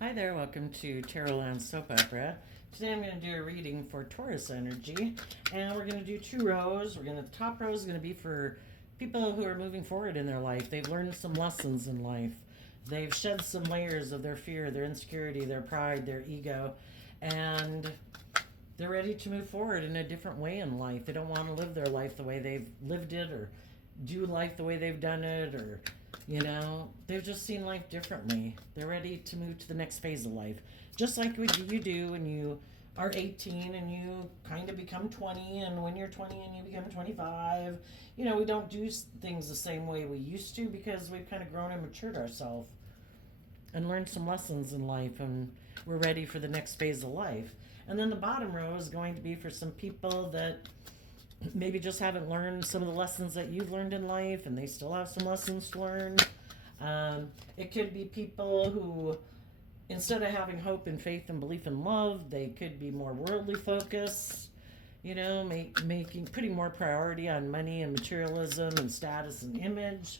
Hi there, welcome to Tarotland Soap Opera. Today I'm going to do a reading for Taurus energy, and we're going to do two rows. The top row is going to be for people who are moving forward in their life. They've learned some lessons in life. They've shed some layers of their fear, their insecurity, their pride, their ego, and they're ready to move forward in a different way in life. They don't want to live their life the way they've lived it or do life the way they've done it, or they've just seen life differently. They're ready to move to the next phase of life. Just like what you do when you are 18 and you kind of become 20, and when you're 20 and you become 25, we don't do things the same way we used to because we've kind of grown and matured ourselves and learned some lessons in life, and we're ready for the next phase of life. And then the bottom row is going to be for some people that maybe just haven't learned some of the lessons that you've learned in life, and they still have some lessons to learn. It could be people who, instead of having hope and faith and belief and love, they could be more worldly focused, putting more priority on money and materialism and status and image.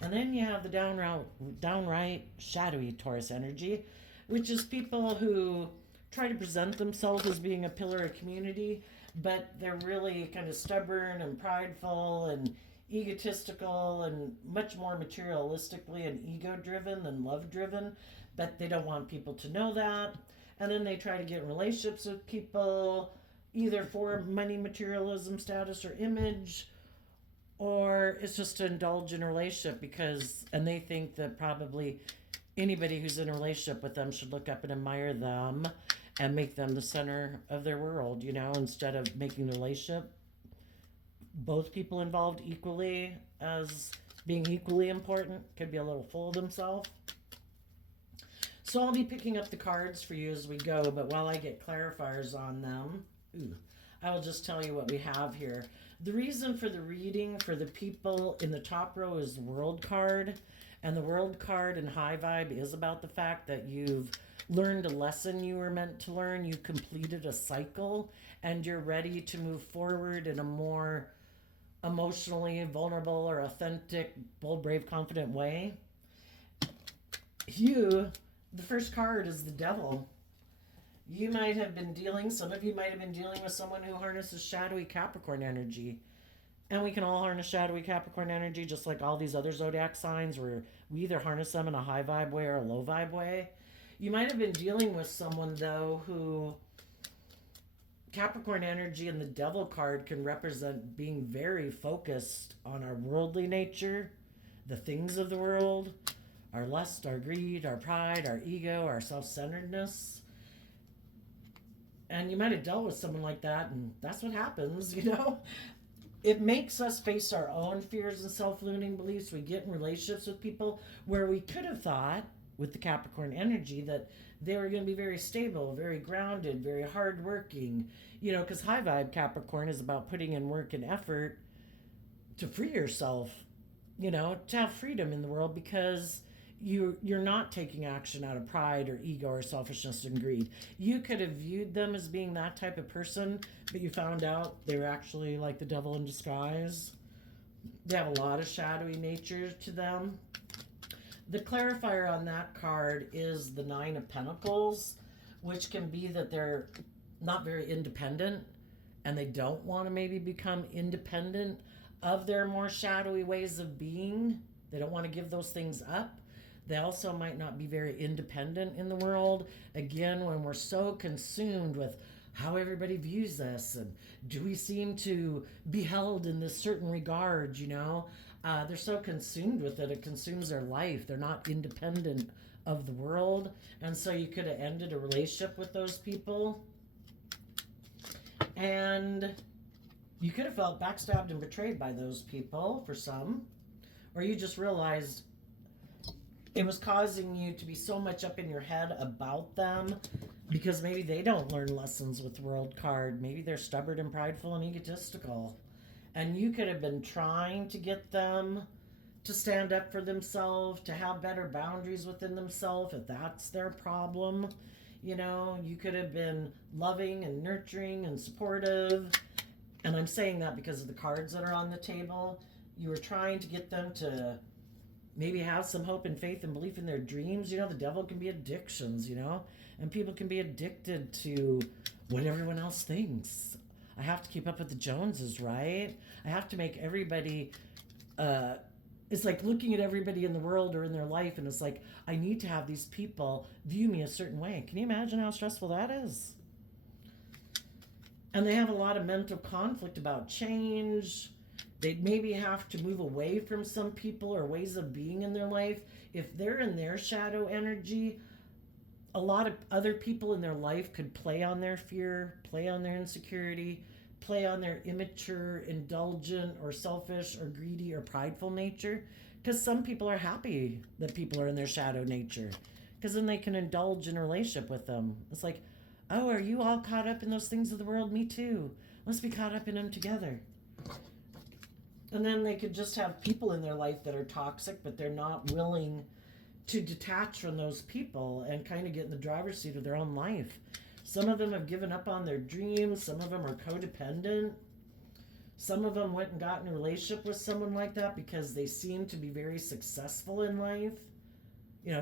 And then you have the downright shadowy Taurus energy, which is people who try to present themselves as being a pillar of community, but they're really kind of stubborn and prideful and egotistical and much more materialistically and ego driven than love driven, but they don't want people to know that. And then they try to get in relationships with people either for money, materialism, status, or image, or it's just to indulge in a relationship and they think that probably anybody who's in a relationship with them should look up and admire them and make them the center of their world, instead of making the relationship both people involved equally as being equally important. Could be a little full of themselves. So I'll be picking up the cards for you as we go, but while I get clarifiers on them, I will just tell you what we have here. The reason for the reading for the people in the top row is the World card, and the World card in High Vibe is about the fact that you've learned a lesson you were meant to learn, you completed a cycle, and you're ready to move forward in a more emotionally vulnerable or authentic, bold, brave, confident way. The first card is the Devil. Some of you might have been dealing with someone who harnesses shadowy Capricorn energy. And we can all harness shadowy Capricorn energy just like all these other zodiac signs, where we either harness them in a high vibe way or a low vibe way. You might have been dealing with someone, though, who Capricorn energy and the Devil card can represent being very focused on our worldly nature, the things of the world, our lust, our greed, our pride, our ego, our self-centeredness. And you might have dealt with someone like that, and that's what happens, It makes us face our own fears and self-limiting beliefs. We get in relationships with people where we could have thought, with the Capricorn energy, that they were going to be very stable, very grounded, very hardworking, because high vibe Capricorn is about putting in work and effort to free yourself, to have freedom in the world, because you're not taking action out of pride or ego or selfishness and greed. You could have viewed them as being that type of person, but you found out they were actually like the devil in disguise. They have a lot of shadowy nature to them. The clarifier on that card is the Nine of Pentacles, which can be that they're not very independent and they don't want to maybe become independent of their more shadowy ways of being. They don't want to give those things up. They also might not be very independent in the world. Again, when we're so consumed with how everybody views us and do we seem to be held in this certain regard, they're so consumed with it, it consumes their life. They're not independent of the world. And so you could have ended a relationship with those people. And you could have felt backstabbed and betrayed by those people for some. Or you just realized it was causing you to be so much up in your head about them because maybe they don't learn lessons with the World card. Maybe they're stubborn and prideful and egotistical. And you could have been trying to get them to stand up for themselves, to have better boundaries within themselves, if that's their problem. You could have been loving and nurturing and supportive. And I'm saying that because of the cards that are on the table. You were trying to get them to maybe have some hope and faith and belief in their dreams. The devil can be addictions, and people can be addicted to what everyone else thinks. I have to keep up with the Joneses, right? I have to make everybody, it's like looking at everybody in the world or in their life, and it's like, I need to have these people view me a certain way. Can you imagine how stressful that is? And they have a lot of mental conflict about change. They maybe have to move away from some people or ways of being in their life. If they're in their shadow energy, a lot of other people in their life could play on their fear, play on their insecurity, play on their immature, indulgent, or selfish, or greedy, or prideful nature. Because some people are happy that people are in their shadow nature, because then they can indulge in a relationship with them. It's like, oh, are you all caught up in those things of the world? Me too. Let's be caught up in them together. And then they could just have people in their life that are toxic, but they're not willing to detach from those people and kind of get in the driver's seat of their own life. Some of them have given up on their dreams. Some of them are codependent. Some of them went and got in a relationship with someone like that because they seem to be very successful in life.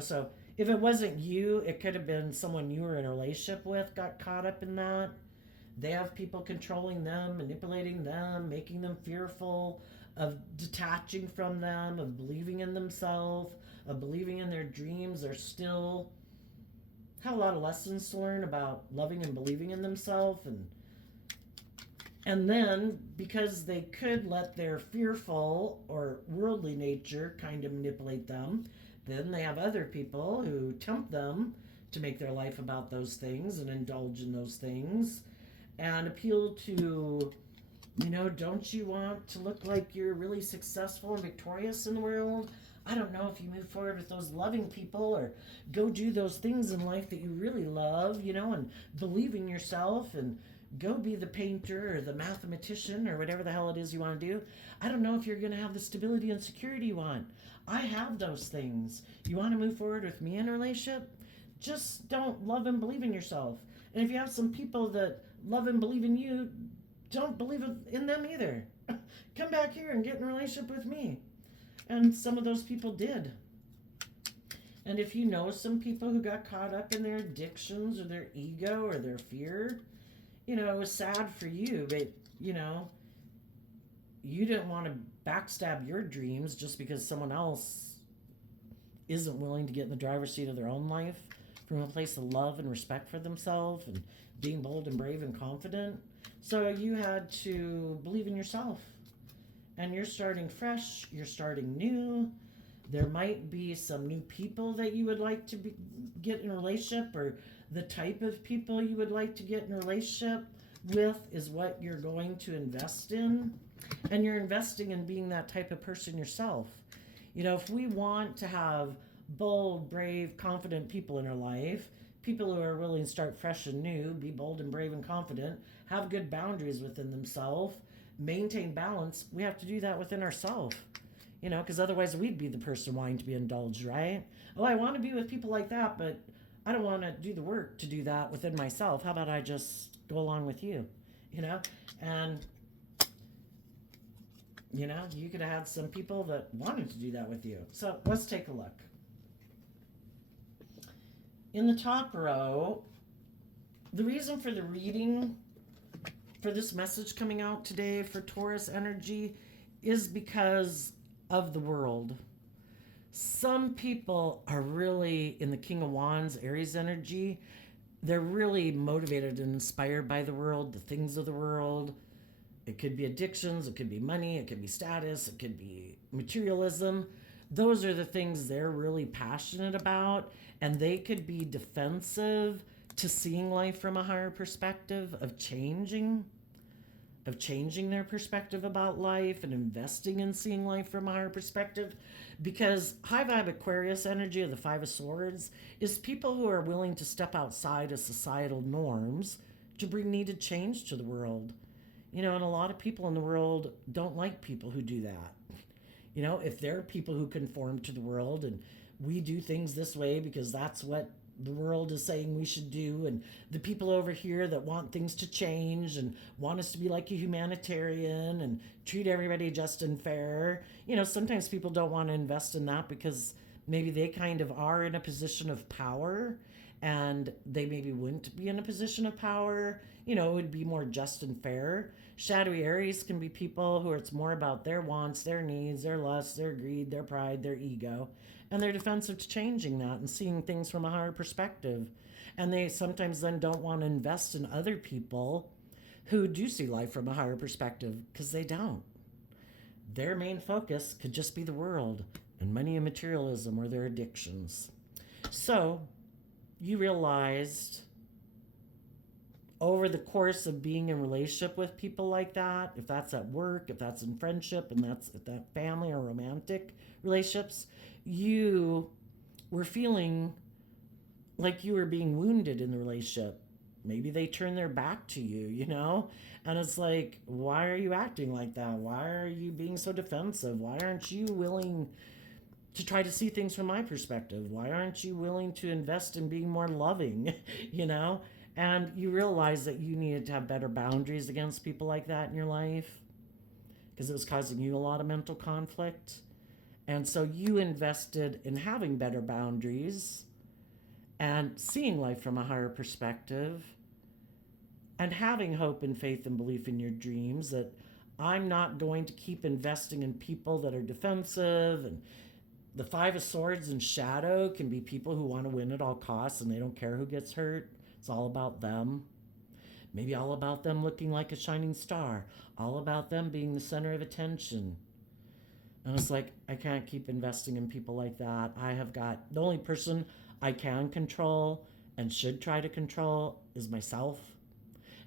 So if it wasn't you, it could have been someone you were in a relationship with got caught up in that. They have people controlling them, manipulating them, making them fearful of detaching from them, of believing in themselves, of believing in their dreams. They're still have a lot of lessons to learn about loving and believing in themselves. And then, because they could let their fearful or worldly nature kind of manipulate them, then they have other people who tempt them to make their life about those things and indulge in those things and appeal to, don't you want to look like you're really successful and victorious in the world? I don't know if you move forward with those loving people or go do those things in life that you really love, and believe in yourself and go be the painter or the mathematician or whatever the hell it is you want to do. I don't know if you're going to have the stability and security you want. I have those things. You want to move forward with me in a relationship? Just don't love and believe in yourself. And if you have some people that love and believe in you, don't believe in them either. Come back here and get in a relationship with me. And some of those people did. And if you know some people who got caught up in their addictions or their ego or their fear, it was sad for you, but, you didn't want to backstab your dreams just because someone else isn't willing to get in the driver's seat of their own life from a place of love and respect for themselves and being bold and brave and confident. So you had to believe in yourself. And you're starting fresh, you're starting new. There might be some new people that you would like to get in a relationship, or the type of people you would like to get in a relationship with is what you're going to invest in. And you're investing in being that type of person yourself. If we want to have bold, brave, confident people in our life, people who are willing to start fresh and new, be bold and brave and confident, have good boundaries within themselves, maintain balance, we have to do that within ourselves. Because otherwise we'd be the person wanting to be indulged, right? Oh, I want to be with people like that, but I don't want to do the work to do that within myself. How about I just go along with you? And you could have had some people that wanted to do that with you. So let's take a look. In the top row, the reason for the reading for this message coming out today for Taurus energy is because of the world. Some people are really in the King of Wands, Aries energy. They're really motivated and inspired by the world, the things of the world. It could be addictions, it could be money, it could be status, it could be materialism. Those are the things they're really passionate about, and they could be defensive to seeing life from a higher perspective, of changing their perspective about life and investing in seeing life from a higher perspective. Because high vibe Aquarius energy of the Five of Swords is people who are willing to step outside of societal norms to bring needed change to the world. And a lot of people in the world don't like people who do that. If there are people who conform to the world and we do things this way because that's what the world is saying we should do, and the people over here that want things to change and want us to be like a humanitarian and treat everybody just and fair. Sometimes people don't want to invest in that because maybe they kind of are in a position of power, and they maybe wouldn't be in a position of power. It would be more just and fair. Shadowy Aries can be people who it's more about their wants, their needs, their lusts, their greed, their pride, their ego, and they're defensive to changing that and seeing things from a higher perspective. And they sometimes then don't want to invest in other people who do see life from a higher perspective because they don't. Their main focus could just be the world and money and materialism or their addictions. So you realized over the course of being in relationship with people like that, if that's at work, if that's in friendship, and that's at that family or romantic relationships, you were feeling like you were being wounded in the relationship. Maybe they turn their back to you. And it's like, why are you acting like that? Why are you being so defensive? Why aren't you willing to try to see things from my perspective? Why aren't you willing to invest in being more loving? And you realize that you needed to have better boundaries against people like that in your life because it was causing you a lot of mental conflict. And so you invested in having better boundaries and seeing life from a higher perspective and having hope and faith and belief in your dreams that I'm not going to keep investing in people that are defensive. And the Five of Swords in shadow can be people who want to win at all costs and they don't care who gets hurt. It's all about them. Maybe all about them looking like a shining star. All about them being the center of attention. And it's like, I can't keep investing in people like that. The only person I can control and should try to control is myself.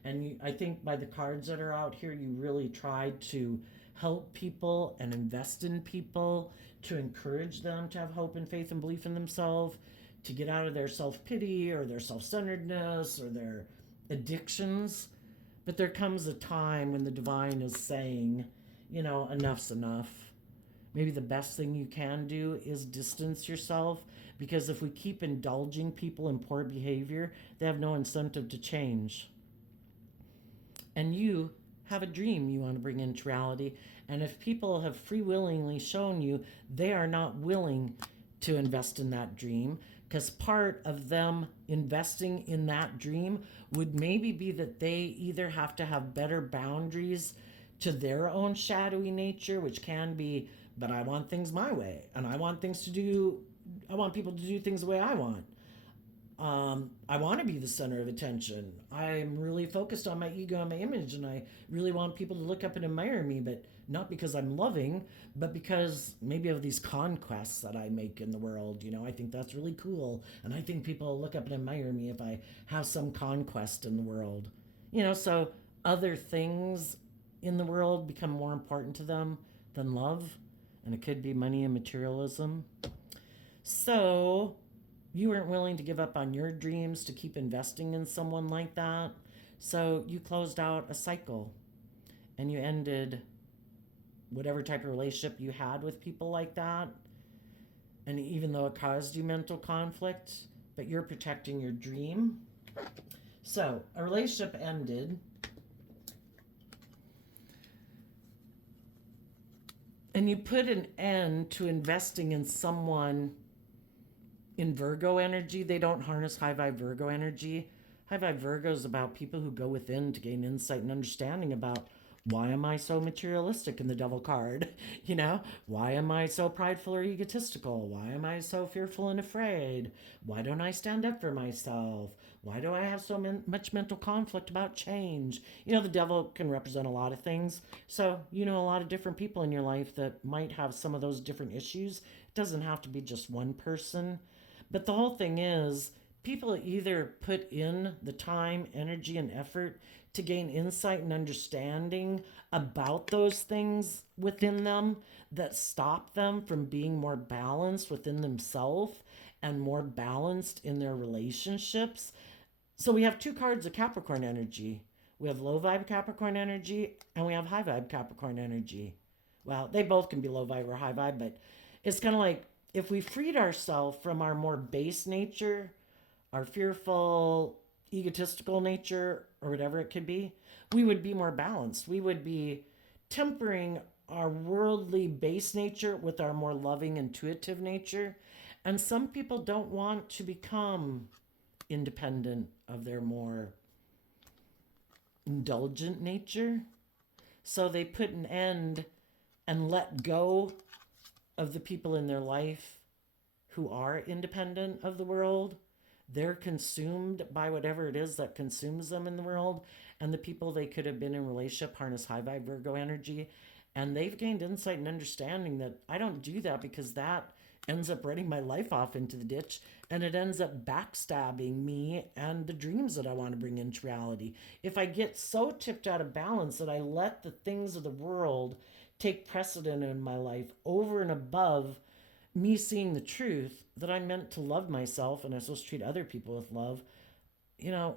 And I think by the cards that are out here, you really tried to help people and invest in people, to encourage them to have hope and faith and belief in themselves, to get out of their self-pity or their self-centeredness or their addictions. But there comes a time when the divine is saying, enough's enough. Maybe the best thing you can do is distance yourself, because if we keep indulging people in poor behavior, they have no incentive to change. And you have a dream you want to bring into reality. And if people have free willingly shown you they are not willing to invest in that dream, because part of them investing in that dream would maybe be that they either have to have better boundaries to their own shadowy nature, which can be, but I want things my way, and I want people to do things the way I want. I want to be the center of attention. I'm really focused on my ego and my image, and I really want people to look up and admire me, but not because I'm loving, but because maybe of these conquests that I make in the world. I think that's really cool, and I think people will look up and admire me if I have some conquest in the world. So other things in the world become more important to them than love, and it could be money and materialism. So you weren't willing to give up on your dreams to keep investing in someone like that. So you closed out a cycle and you ended whatever type of relationship you had with people like that. And even though it caused you mental conflict, but you're protecting your dream. So a relationship ended. And you put an end to investing in someone in Virgo energy. They don't harness high vibe Virgo energy. High vibe Virgo is about people who go within to gain insight and understanding about, why am I so materialistic in the devil card? Why am I so prideful or egotistical? Why am I so fearful and afraid? Why don't I stand up for myself? Why do I have so much mental conflict about change? The devil can represent a lot of things. So, a lot of different people in your life that might have some of those different issues. It doesn't have to be just one person. But the whole thing is, people either put in the time, energy, and effort to gain insight and understanding about those things within them that stop them from being more balanced within themselves and more balanced in their relationships. So we have two cards of Capricorn energy. We have low vibe Capricorn energy and we have high vibe Capricorn energy. Well, they both can be low vibe or high vibe, but it's kind of like, if we freed ourselves from our more base nature, our fearful, egotistical nature, or whatever it could be, we would be more balanced. We would be tempering our worldly base nature with our more loving, intuitive nature. And some people don't want to become independent of their more indulgent nature. So they put an end and let go of the people in their life who are independent of the world. They're consumed by whatever it is that consumes them in the world. And the people they could have been in relationship harness high vibe Virgo energy. And they've gained insight and understanding that I don't do that because that ends up running my life off into the ditch, and it ends up backstabbing me and the dreams that I want to bring into reality. If I get so tipped out of balance that I let the things of the world take precedent in my life over and above me seeing the truth that I'm meant to love myself and I'm supposed to treat other people with love,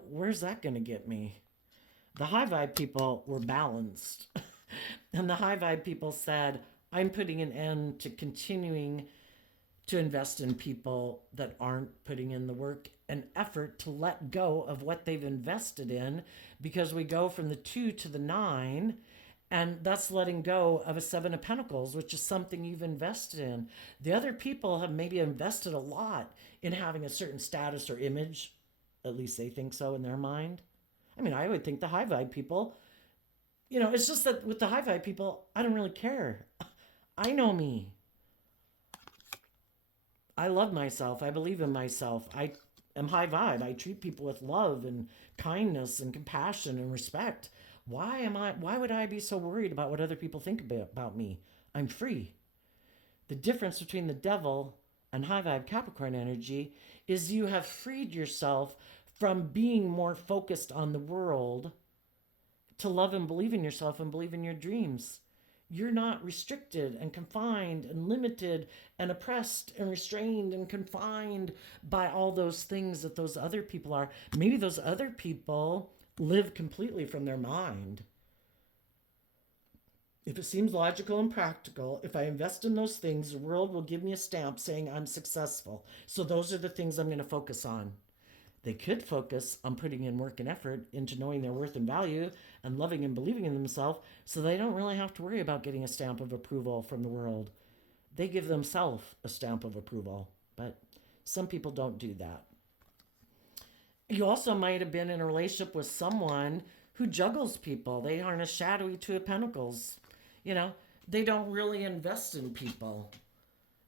where's that going to get me? The high vibe people were balanced. And the high vibe people said, I'm putting an end to continuing to invest in people that aren't putting in the work and effort to let go of what they've invested in, because we go from the 2 to the 9, and that's letting go of a 7 of Pentacles, which is something you've invested in. The other people have maybe invested a lot in having a certain status or image. At least they think so in their mind. I mean, I would think the high vibe people, it's just that with the high vibe people, I don't really care. I know me. I love myself. I believe in myself. I am high vibe. I treat people with love and kindness and compassion and respect. Why would I be so worried about what other people think about me? I'm free. The difference between the devil and high vibe Capricorn energy is you have freed yourself from being more focused on the world to love and believe in yourself and believe in your dreams. You're not restricted and confined and limited and oppressed and restrained and confined by all those things that those other people are. Maybe those other people live completely from their mind. If it seems logical and practical, if I invest in those things, the world will give me a stamp saying I'm successful. So those are the things I'm going to focus on. They could focus on putting in work and effort into knowing their worth and value and loving and believing in themselves, so they don't really have to worry about getting a stamp of approval from the world. They give themselves a stamp of approval, but some people don't do that. You also might have been in a relationship with someone who juggles people. They harness shadowy 2 of Pentacles. They don't really invest in people.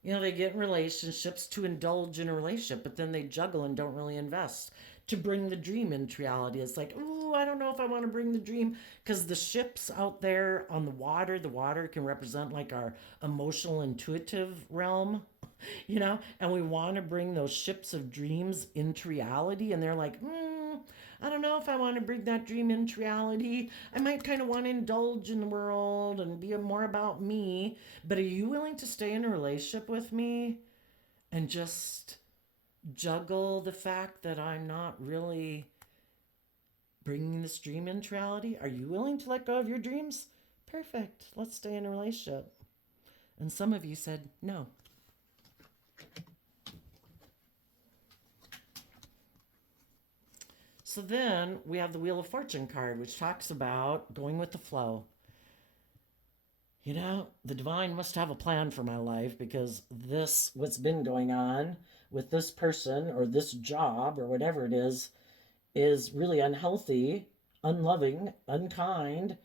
They get in relationships to indulge in a relationship, but then they juggle and don't really invest to bring the dream into reality. It's like, ooh, I don't know if I want to bring the dream, because the ships out there on the water can represent like our emotional, intuitive realm, and we want to bring those ships of dreams into reality. And they're like, I don't know if I want to bring that dream into reality. I might kind of want to indulge in the world and be more about me. But are you willing to stay in a relationship with me and just juggle the fact that I'm not really bringing this dream into reality? Are you willing to let go of your dreams? Perfect. Let's stay in a relationship. And some of you said no. So then we have the Wheel of Fortune card, which talks about going with the flow. The divine must have a plan for my life, because what's been going on with this person or this job or whatever it is really unhealthy, unloving, unkind,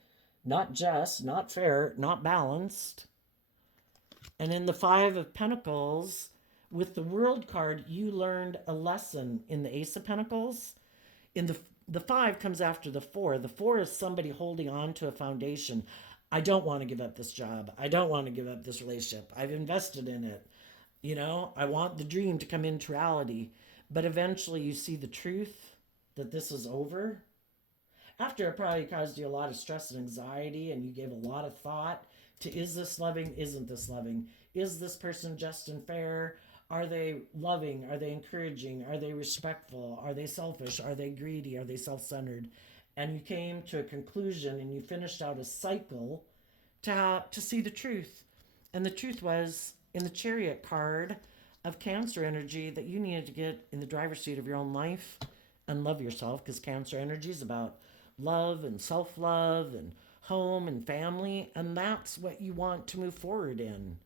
not just, not fair, not balanced. And in the 5 of Pentacles, with the World card, you learned a lesson in the Ace of Pentacles. In the 5 comes after the 4. The 4 is somebody holding on to a foundation. I don't want to give up this job. I don't want to give up this relationship. I've invested in it. I want the dream to come into reality. But eventually you see the truth that this is over. After it probably caused you a lot of stress and anxiety, and you gave a lot of thought to, is this loving? Isn't this loving? Is this person just and fair? Are they loving? Are they encouraging? Are they respectful? Are they selfish? Are they greedy? Are they self-centered? And you came to a conclusion, and you finished out a cycle to see the truth. And the truth was, in the Chariot card, of Cancer energy that you needed to get in the driver's seat of your own life and love yourself, because Cancer energy is about love and self love and home and family, and that's what you want to move forward in.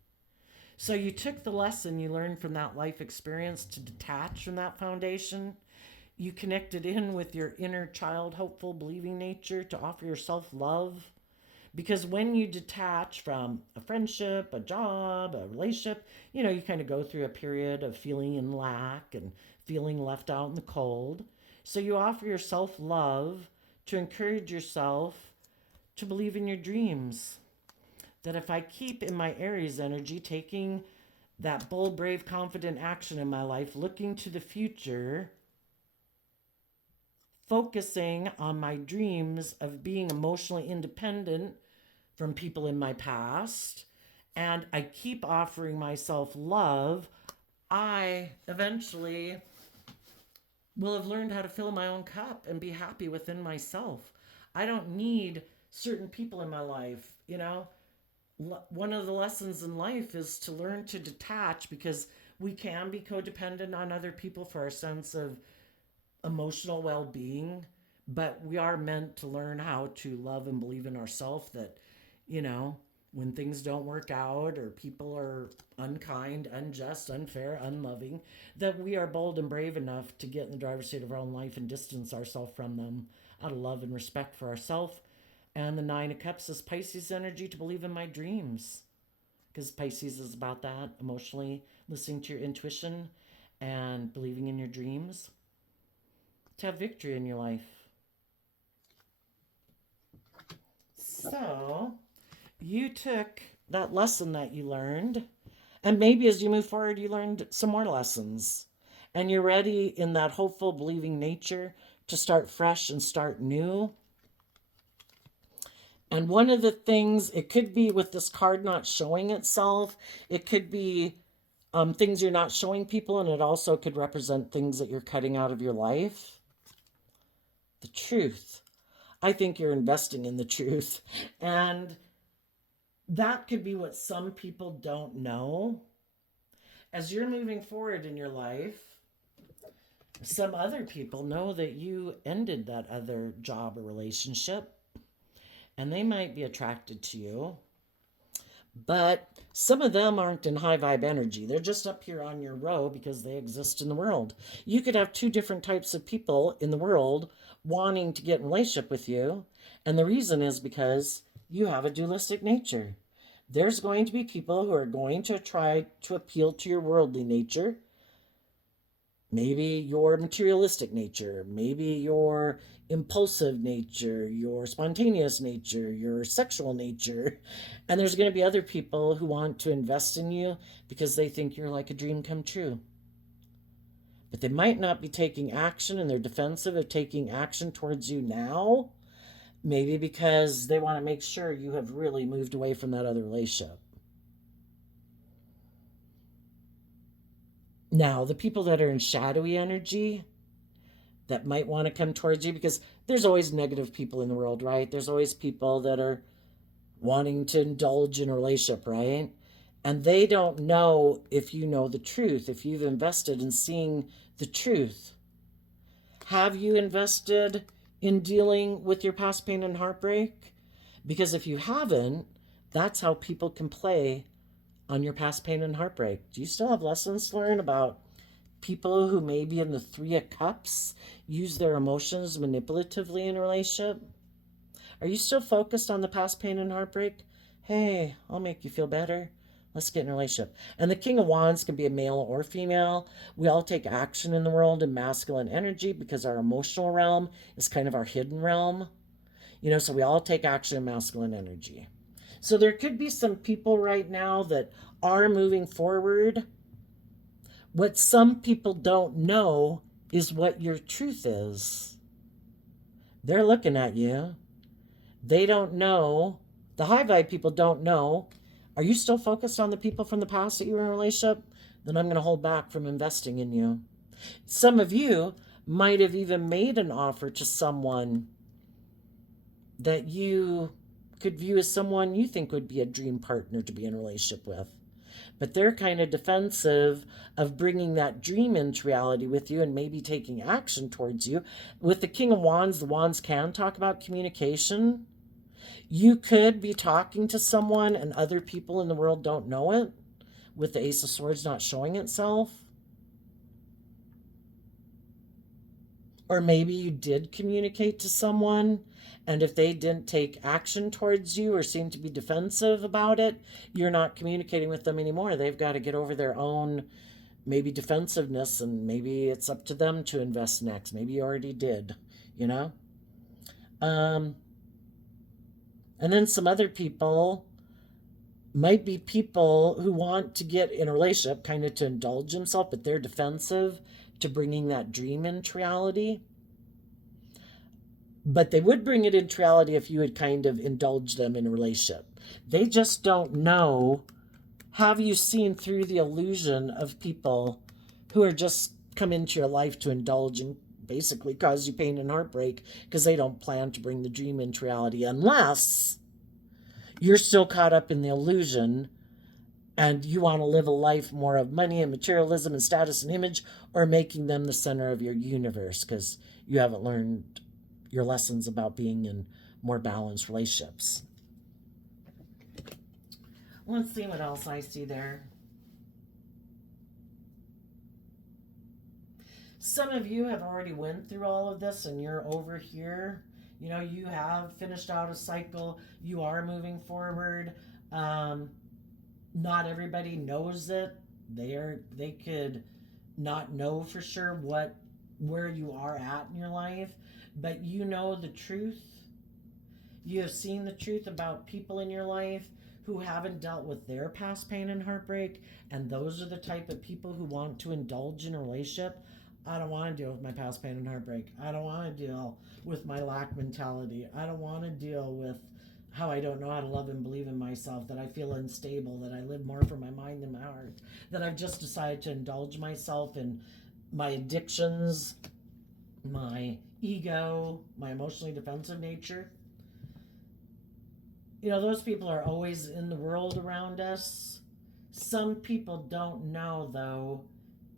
So you took the lesson you learned from that life experience to detach from that foundation. You connected in with your inner child, hopeful, believing nature to offer yourself love. Because when you detach from a friendship, a job, a relationship, you kind of go through a period of feeling in lack and feeling left out in the cold. So you offer yourself love to encourage yourself to believe in your dreams. That if I keep in my Aries energy, taking that bold, brave, confident action in my life, looking to the future, focusing on my dreams of being emotionally independent from people in my past, and I keep offering myself love, I eventually will have learned how to fill my own cup and be happy within myself. I don't need certain people in my life, One of the lessons in life is to learn to detach, because we can be codependent on other people for our sense of emotional well-being, but we are meant to learn how to love and believe in ourselves, that when things don't work out or people are unkind, unjust, unfair, unloving, that we are bold and brave enough to get in the driver's seat of our own life and distance ourselves from them out of love and respect for ourselves. And the Nine of Cups is Pisces energy, to believe in my dreams, because Pisces is about that, emotionally listening to your intuition and believing in your dreams to have victory in your life. So you took that lesson that you learned, and maybe as you move forward, you learned some more lessons, and you're ready in that hopeful, believing nature to start fresh and start new. And one of the things, it could be with this card not showing itself, it could be things you're not showing people, and it also could represent things that you're cutting out of your life. The truth. I think you're investing in the truth. And that could be what some people don't know. As you're moving forward in your life, some other people know that you ended that other job or relationship, and they might be attracted to you. But some of them aren't in high vibe energy. They're just up here on your row because they exist in the world. You could have two different types of people in the world wanting to get in a relationship with you. And the reason is because you have a dualistic nature. There's going to be people who are going to try to appeal to your worldly nature. Maybe your materialistic nature, maybe your impulsive nature, your spontaneous nature, your sexual nature. And there's going to be other people who want to invest in you because they think you're like a dream come true. But they might not be taking action, and they're defensive of taking action towards you now. Maybe because they want to make sure you have really moved away from that other relationship. Now, the people that are in shadowy energy that might want to come towards you, because there's always negative people in the world, right? There's always people that are wanting to indulge in a relationship, right? And they don't know if you know the truth, if you've invested in seeing the truth. Have you invested in dealing with your past pain and heartbreak? Because if you haven't, that's how people can play on your past pain and heartbreak. Do you still have lessons to learn about people who maybe in the Three of Cups use their emotions manipulatively in a relationship? Are you still focused on the past pain and heartbreak? Hey, I'll make you feel better. Let's get in a relationship. And the King of Wands can be a male or female. We all take action in the world in masculine energy because our emotional realm is kind of our hidden realm. So we all take action in masculine energy. So there could be some people right now that are moving forward. What some people don't know is what your truth is. They're looking at you. They don't know. The high vibe people don't know. Are you still focused on the people from the past that you were in a relationship? Then I'm going to hold back from investing in you. Some of you might have even made an offer to someone that you could view as someone you think would be a dream partner to be in a relationship with. but they're kind of defensive of bringing that dream into reality with you and maybe taking action towards you. With the King of Wands, the Wands can talk about communication. You could be talking to someone and other people in the world don't know it, with the Ace of Swords not showing itself. Or maybe you did communicate to someone, and if they didn't take action towards you or seem to be defensive about it, you're not communicating with them anymore. They've got to get over their own maybe defensiveness, and maybe it's up to them to invest next. Maybe you already did, you know? Um, and then some other people might be people who want to get in a relationship, kind of to indulge themselves, but they're defensive to bringing that dream into reality. But they would bring it into reality if you would kind of indulge them in a relationship. They just don't know. Have you seen through the illusion of people who are just come into your life to indulge and basically cause you pain and heartbreak because they don't plan to bring the dream into reality, unless you're still caught up in the illusion and you want to live a life more of money and materialism and status and image, or making them the center of your universe because you haven't learned your lessons about being in more balanced relationships. Let's see what else I see there. Some of you have already went through all of this and you're over here. You know, you have finished out a cycle. You are moving forward. Not everybody knows it. They could not know for sure where you are at in your life, but you know the truth. You have seen the truth about people in your life who haven't dealt with their past pain and heartbreak, and those are the type of people who want to indulge in a relationship. I don't want to deal with my past pain and heartbreak. I don't want to deal with my lack mentality. I don't want to deal with how I don't know how to love and believe in myself, that I feel unstable, that I live more for my mind than my heart, that I've just decided to indulge myself in my addictions, my ego, my emotionally defensive nature. You know, those people are always in the world around us. Some people don't know, though,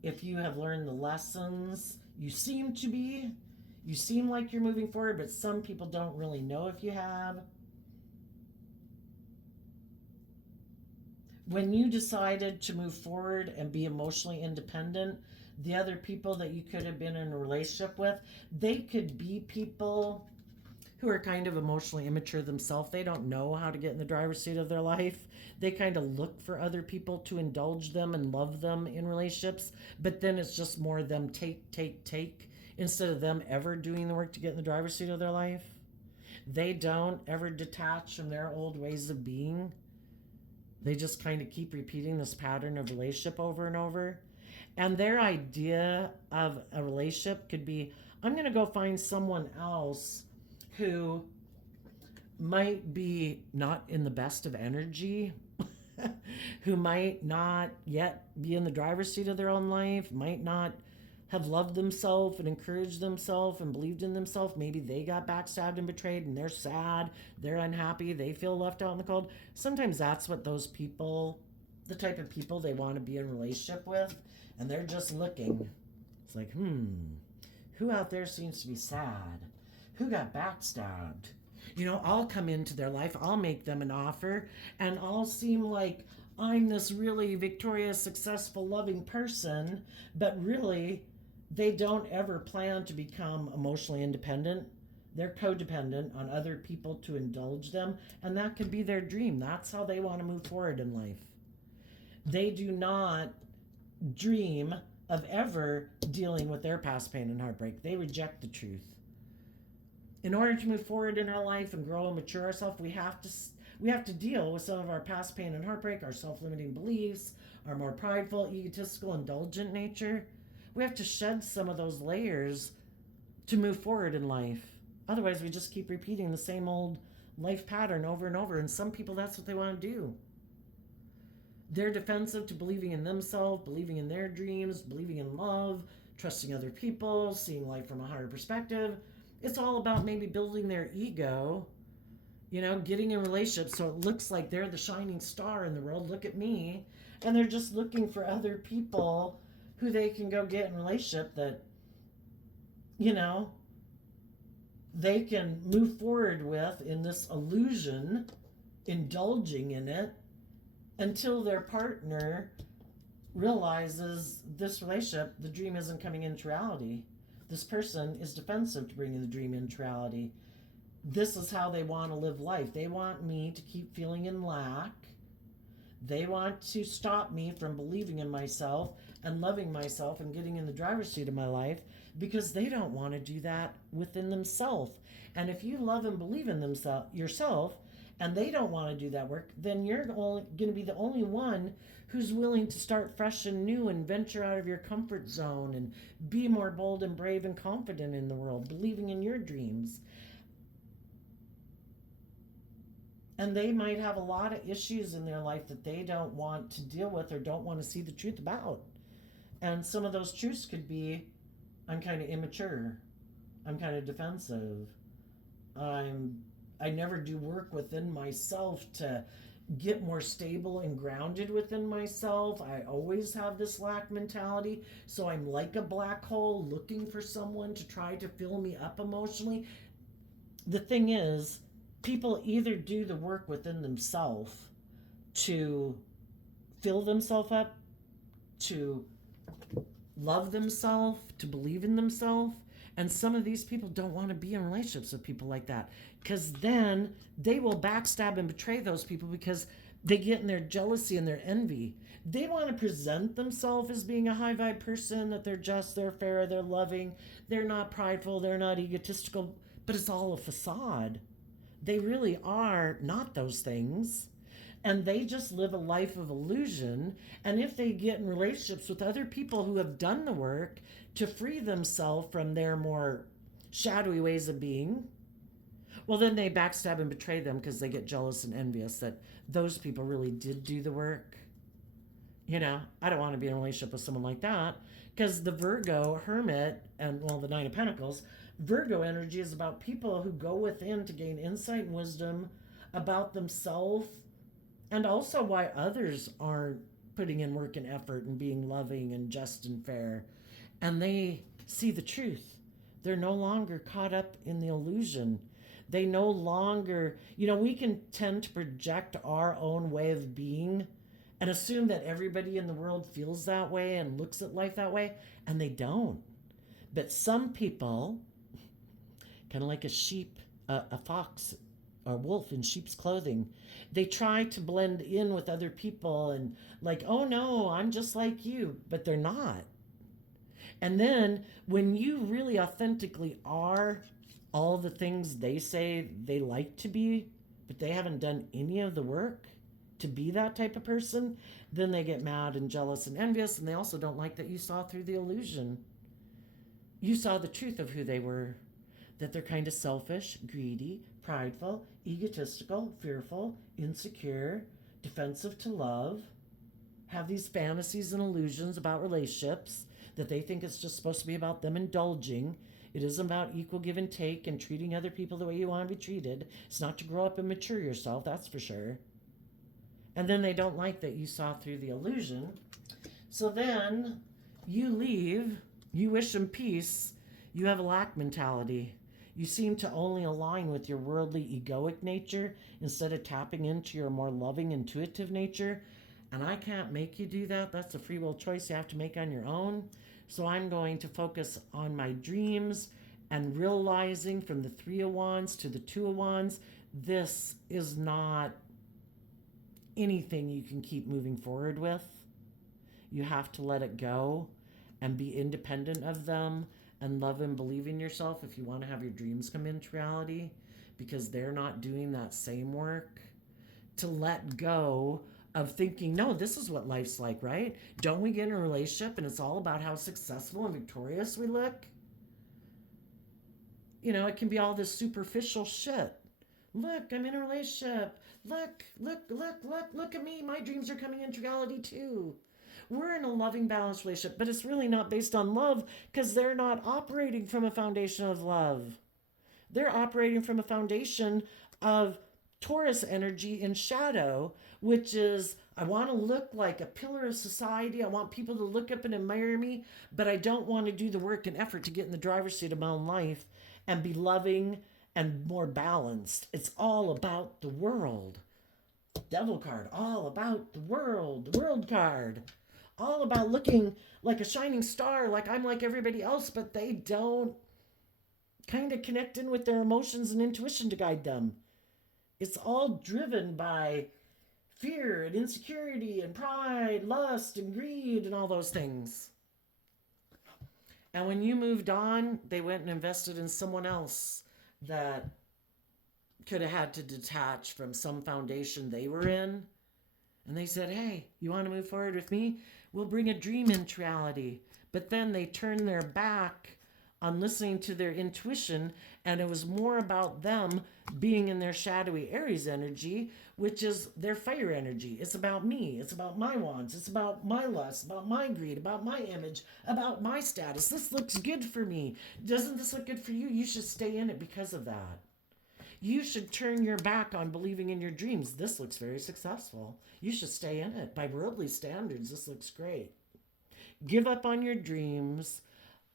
if you have learned the lessons. You seem like you're moving forward, but some people don't really know if you have. When you decided to move forward and be emotionally independent, the other people that you could have been in a relationship with, they could be people who are kind of emotionally immature themselves. They don't know how to get in the driver's seat of their life. They kind of look for other people to indulge them and love them in relationships, but then it's just more them take, instead of them ever doing the work to get in the driver's seat of their life. They don't ever detach from their old ways of being. They just kind of keep repeating this pattern of relationship over and over. And their idea of a relationship could be, I'm going to go find someone else who might be not in the best of energy, who might not yet be in the driver's seat of their own life, might not have loved themselves and encouraged themselves and believed in themselves. Maybe they got backstabbed and betrayed and they're sad, they're unhappy, they feel left out in the cold. Sometimes that's what those people, the type of people they want to be in a relationship with, and they're just looking. It's like, who out there seems to be sad? Who got backstabbed? You know, I'll come into their life, I'll make them an offer, and I'll seem like I'm this really victorious, successful, loving person, but really, they don't ever plan to become emotionally independent. They're codependent on other people to indulge them, and that could be their dream. That's how they want to move forward in life. They do not dream of ever dealing with their past pain and heartbreak. They reject the truth. In order to move forward in our life and grow and mature ourselves, we have to deal with some of our past pain and heartbreak, our self-limiting beliefs, our more prideful, egotistical, indulgent nature. We have to shed some of those layers to move forward in life. Otherwise, we just keep repeating the same old life pattern over and over. And some people, that's what they want to do. They're defensive to believing in themselves, believing in their dreams, believing in love, trusting other people, seeing life from a higher perspective. It's all about maybe building their ego, you know, getting in relationships so it looks like they're the shining star in the world. Look at me. and they're just looking for other people who they can go get in relationship that, you know, they can move forward with in this illusion, indulging in it until their partner realizes this relationship, the dream isn't coming into reality. This person is defensive to bringing the dream into reality. This is how they want to live life. They want me to keep feeling in lack. They want to stop me from believing in myself and loving myself and getting in the driver's seat of my life because they don't want to do that within themselves. And if you love and believe in yourself, and they don't want to do that work, then you're going to be the only one who's willing to start fresh and new and venture out of your comfort zone and be more bold and brave and confident in the world, believing in your dreams. And they might have a lot of issues in their life that they don't want to deal with or don't want to see the truth about. And some of those truths could be, I'm kind of immature. I'm kind of defensive. I never do work within myself to get more stable and grounded within myself. I always have this lack mentality. So I'm like a black hole looking for someone to try to fill me up emotionally. The thing is, people either do the work within themselves to fill themselves up, to love themselves, to believe in themselves. And some of these people don't want to be in relationships with people like that because then they will backstab and betray those people because they get in their jealousy and their envy. They want to present themselves as being a high vibe person, that they're just, they're fair, they're loving, they're not prideful, they're not egotistical, but it's all a facade. They really are not those things. And they just live a life of illusion. And if they get in relationships with other people who have done the work to free themselves from their more shadowy ways of being, well, then they backstab and betray them because they get jealous and envious that those people really did do the work. You know, I don't want to be in a relationship with someone like that because the Virgo Hermit and, well, the Nine of Pentacles, Virgo energy is about people who go within to gain insight and wisdom about themselves and also why others aren't putting in work and effort and being loving and just and fair. And they see the truth. They're no longer caught up in the illusion. They no longer, we can tend to project our own way of being and assume that everybody in the world feels that way and looks at life that way, and they don't. But some people, kind of like a sheep, a fox, or wolf in sheep's clothing, they try to blend in with other people and like, oh no, I'm just like you, but they're not. And then when you really authentically are all the things they say they like to be, but they haven't done any of the work to be that type of person, then they get mad and jealous and envious, and they also don't like that you saw through the illusion. You saw the truth of who they were, that they're kind of selfish, greedy, prideful, egotistical, fearful, insecure, defensive to love, have these fantasies and illusions about relationships that they think it's just supposed to be about them indulging. It isn't about equal give and take and treating other people the way you want to be treated. It's not to grow up and mature yourself, that's for sure. And then they don't like that you saw through the illusion. So then you leave, you wish them peace, you have a lack mentality. You seem to only align with your worldly egoic nature instead of tapping into your more loving, intuitive nature. And I can't make you do that. That's a free will choice you have to make on your own. So I'm going to focus on my dreams and realizing from the Three of Wands to the Two of Wands, this is not anything you can keep moving forward with. You have to let it go and be independent of them and love and believe in yourself if you want to have your dreams come into reality, because they're not doing that same work. To let go of thinking, no, this is what life's like, right? Don't we get in a relationship and it's all about how successful and victorious we look? It can be all this superficial shit. Look, I'm in a relationship. Look at me. My dreams are coming into reality too. We're in a loving, balanced relationship, but it's really not based on love because they're not operating from a foundation of love. They're operating from a foundation of Taurus energy in shadow, which is I want to look like a pillar of society. I want people to look up and admire me, but I don't want to do the work and effort to get in the driver's seat of my own life and be loving and more balanced. It's all about the world. Devil card, all about the world. The world card, all about looking like a shining star, like I'm like everybody else, but they don't kind of connect in with their emotions and intuition to guide them. It's all driven by fear and insecurity and pride, lust and greed and all those things. And when you moved on, they went and invested in someone else that could have had to detach from some foundation they were in. And they said, hey, you want to move forward with me? We'll bring a dream into reality. But then they turned their back on listening to their intuition, and it was more about them being in their shadowy Aries energy, which is their fire energy. It's about me. It's about my wants. It's about my lust, about my greed, about my image, about my status. This looks good for me. Doesn't this look good for you? You should stay in it because of that. You should turn your back on believing in your dreams. This looks very successful. You should stay in it. By worldly standards, this looks great. Give up on your dreams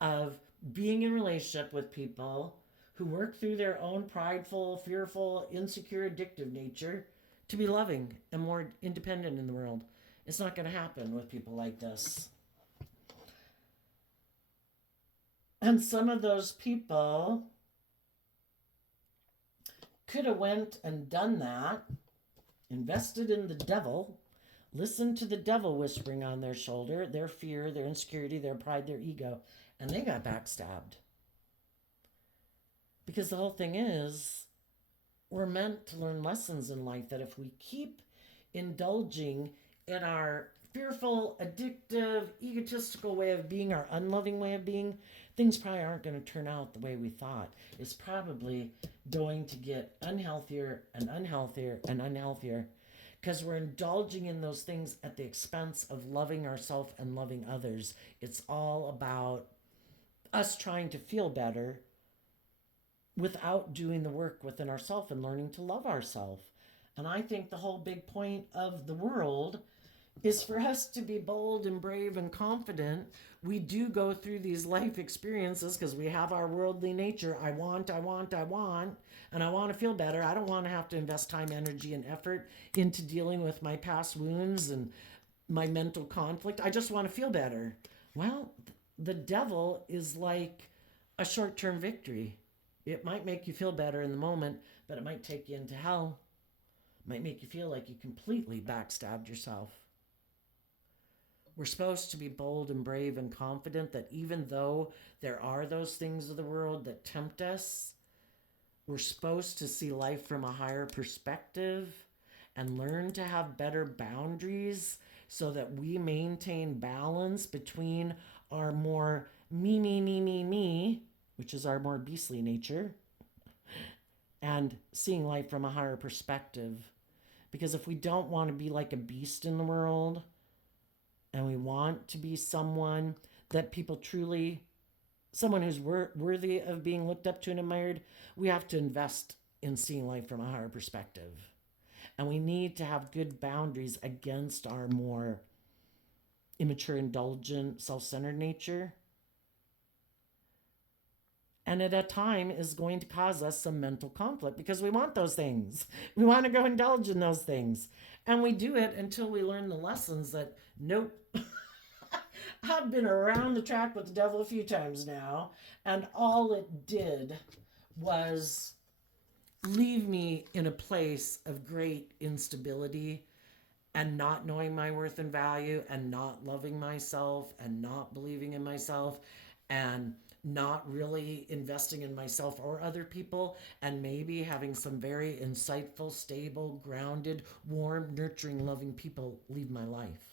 of being in relationship with people who work through their own prideful, fearful, insecure, addictive nature to be loving and more independent in the world. It's not going to happen with people like this. And some of those people could have went and done that, invested in the devil, listened to the devil whispering on their shoulder, their fear, their insecurity, their pride, their ego, and they got backstabbed. Because the whole thing is, we're meant to learn lessons in life that if we keep indulging in our fearful, addictive, egotistical way of being, our unloving way of being, things probably aren't going to turn out the way we thought. It's probably going to get unhealthier and unhealthier and unhealthier because we're indulging in those things at the expense of loving ourselves and loving others. It's all about us trying to feel better without doing the work within ourselves and learning to love ourselves. And I think the whole big point of the world is for us to be bold and brave and confident. We do go through these life experiences because we have our worldly nature. I want, and I want to feel better. I don't want to have to invest time, energy, and effort into dealing with my past wounds and my mental conflict. I just want to feel better. Well, the devil is like a short-term victory. It might make you feel better in the moment, but it might take you into hell. It might make you feel like you completely backstabbed yourself. We're supposed to be bold and brave and confident that even though there are those things of the world that tempt us, we're supposed to see life from a higher perspective and learn to have better boundaries so that we maintain balance between our more me, which is our more beastly nature, and seeing life from a higher perspective. Because if we don't want to be like a beast in the world, and we want to be someone that people truly, someone who's worthy of being looked up to and admired, we have to invest in seeing life from a higher perspective. And we need to have good boundaries against our more immature, indulgent, self-centered nature. And at a time is going to cause us some mental conflict because we want those things. We want to go indulge in those things. And we do it until we learn the lessons that, nope, I've been around the track with the devil a few times now, and all it did was leave me in a place of great instability and not knowing my worth and value and not loving myself and not believing in myself and not really investing in myself or other people, and maybe having some very insightful, stable, grounded, warm, nurturing, loving people leave my life.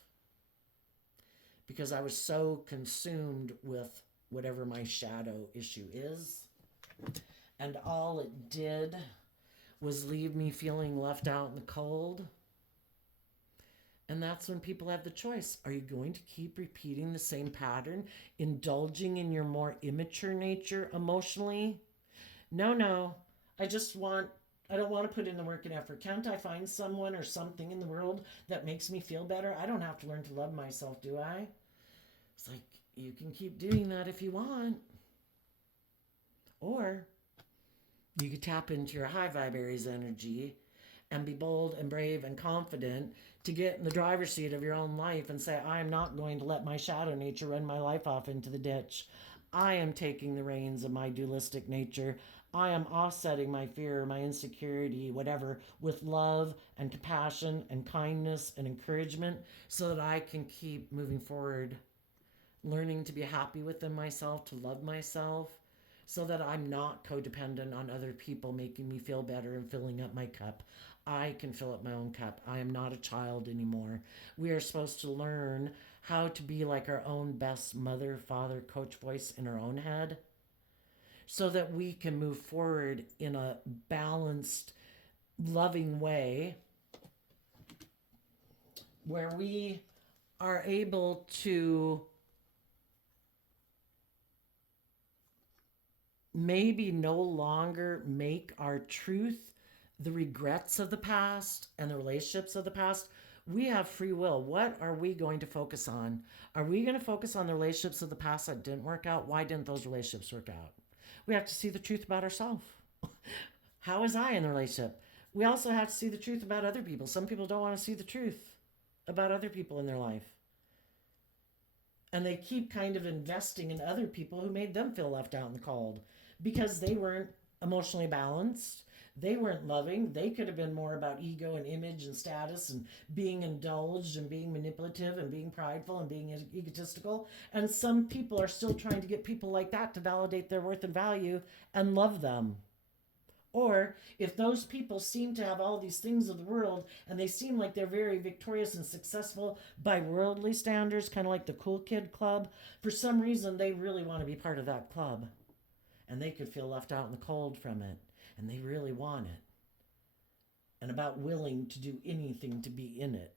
Because I was so consumed with whatever my shadow issue is. And all it did was leave me feeling left out in the cold. And that's when people have the choice. Are you going to keep repeating the same pattern, indulging in your more immature nature emotionally? No. I just want I don't want to put in the work and effort. Can't I find someone or something in the world that makes me feel better? I don't have to learn to love myself, do I? It's like, you can keep doing that if you want. Or you could tap into your high vibe Aries energy and be bold and brave and confident to get in the driver's seat of your own life and say, I am not going to let my shadow nature run my life off into the ditch. I am taking the reins of my dualistic nature. I am offsetting my fear, my insecurity, whatever, with love and compassion and kindness and encouragement so that I can keep moving forward, learning to be happy within myself, to love myself, so that I'm not codependent on other people making me feel better and filling up my cup. I can fill up my own cup. I am not a child anymore. We are supposed to learn how to be like our own best mother, father, coach voice in our own head so that we can move forward in a balanced, loving way where we are able to maybe no longer make our truth the regrets of the past and the relationships of the past. We have free will. What are we going to focus on? Are we going to focus on the relationships of the past that didn't work out? Why didn't those relationships work out? We have to see the truth about ourselves. How was I in the relationship? We also have to see the truth about other people. Some people don't want to see the truth about other people in their life. And they keep kind of investing in other people who made them feel left out in the cold because they weren't emotionally balanced. They weren't loving. They could have been more about ego and image and status and being indulged and being manipulative and being prideful and being egotistical. And some people are still trying to get people like that to validate their worth and value and love them. Or if those people seem to have all these things of the world and they seem like they're very victorious and successful by worldly standards, kind of like the cool kid club, for some reason they really want to be part of that club. And they could feel left out in the cold from it. And they really want it. And about willing to do anything to be in it.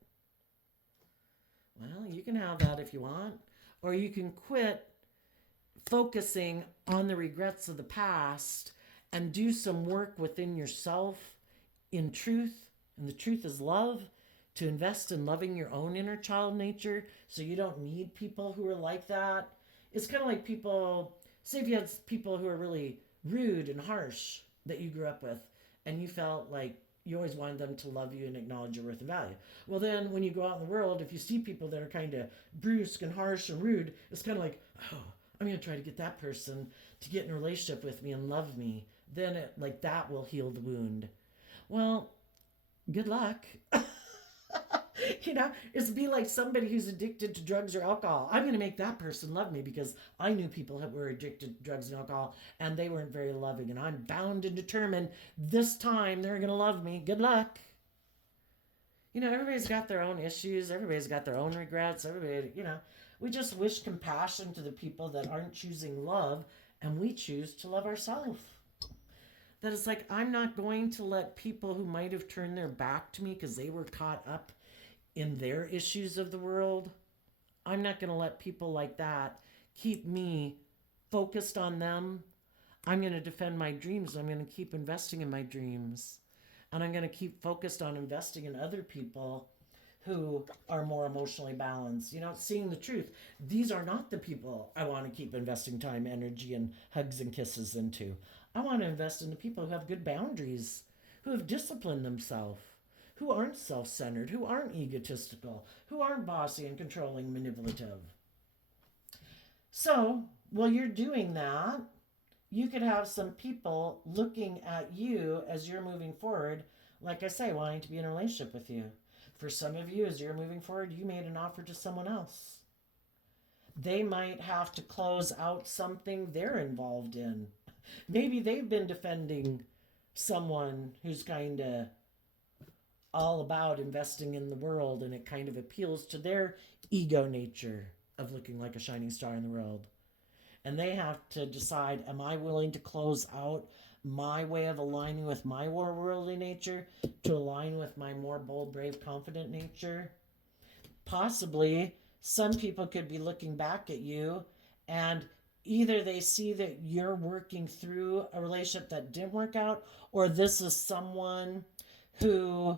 Well, you can have that if you want. Or you can quit focusing on the regrets of the past and do some work within yourself in truth. And the truth is love. To invest in loving your own inner child nature so you don't need people who are like that. It's kind of like people, say if you had people who are really rude and harsh that you grew up with and you felt like you always wanted them to love you and acknowledge your worth and value. Well, then when you go out in the world, if you see people that are kind of brusque and harsh and rude, it's kind of like, oh, I'm going to try to get that person to get in a relationship with me and love me. Then it, like that will heal the wound. Well, good luck. It's be like somebody who's addicted to drugs or alcohol. I'm going to make that person love me because I knew people that were addicted to drugs and alcohol and they weren't very loving. And I'm bound and determined this time they're going to love me. Good luck. Everybody's got their own issues. Everybody's got their own regrets. Everybody, we just wish compassion to the people that aren't choosing love and we choose to love ourselves. That it's like, I'm not going to let people who might have turned their back to me because they were caught up in their issues of the world. I'm not going to let people like that keep me focused on them. I'm going to defend my dreams. I'm going to keep investing in my dreams. And I'm going to keep focused on investing in other people who are more emotionally balanced. Seeing the truth. These are not the people I want to keep investing time, energy, and hugs and kisses into. I want to invest in the people who have good boundaries, who have disciplined themselves, who aren't self-centered, who aren't egotistical, who aren't bossy and controlling, manipulative. So, while you're doing that, you could have some people looking at you as you're moving forward, like I say, wanting to be in a relationship with you. For some of you, as you're moving forward, you made an offer to someone else. They might have to close out something they're involved in. Maybe they've been defending someone who's kind of all about investing in the world and it kind of appeals to their ego nature of looking like a shining star in the world. And they have to decide, am I willing to close out my way of aligning with my more worldly nature to align with my more bold, brave, confident nature? Possibly some people could be looking back at you and either they see that you're working through a relationship that didn't work out, or this is someone who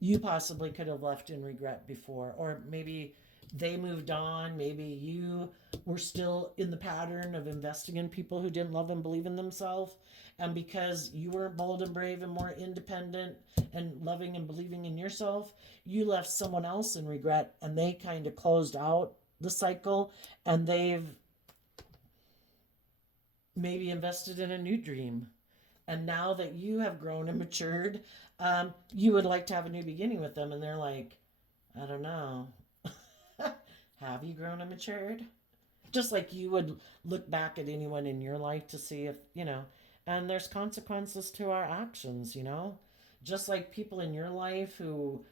you possibly could have left in regret before, or maybe they moved on, maybe you were still in the pattern of investing in people who didn't love and believe in themselves, and because you were bold and brave and more independent and loving and believing in yourself, you left someone else in regret, and they kind of closed out the cycle, and they've maybe invested in a new dream. And now that you have grown and matured, you would like to have a new beginning with them. And they're like, I don't know. Have you grown and matured? Just like you would look back at anyone in your life to see if, and there's consequences to our actions. Just like people in your life who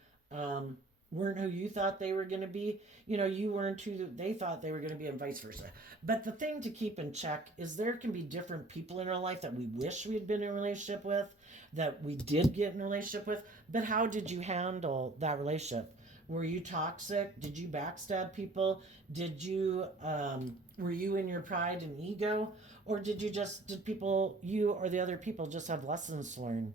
weren't who you thought they were going to be, you weren't who they thought they were going to be, and vice versa. But the thing to keep in check is there can be different people in our life that we wish we had been in a relationship with, that we did get in a relationship with, but how did you handle that relationship? Were you toxic? Did you backstab people? Did you were you in your pride and ego, or did you or the other people just have lessons to learn?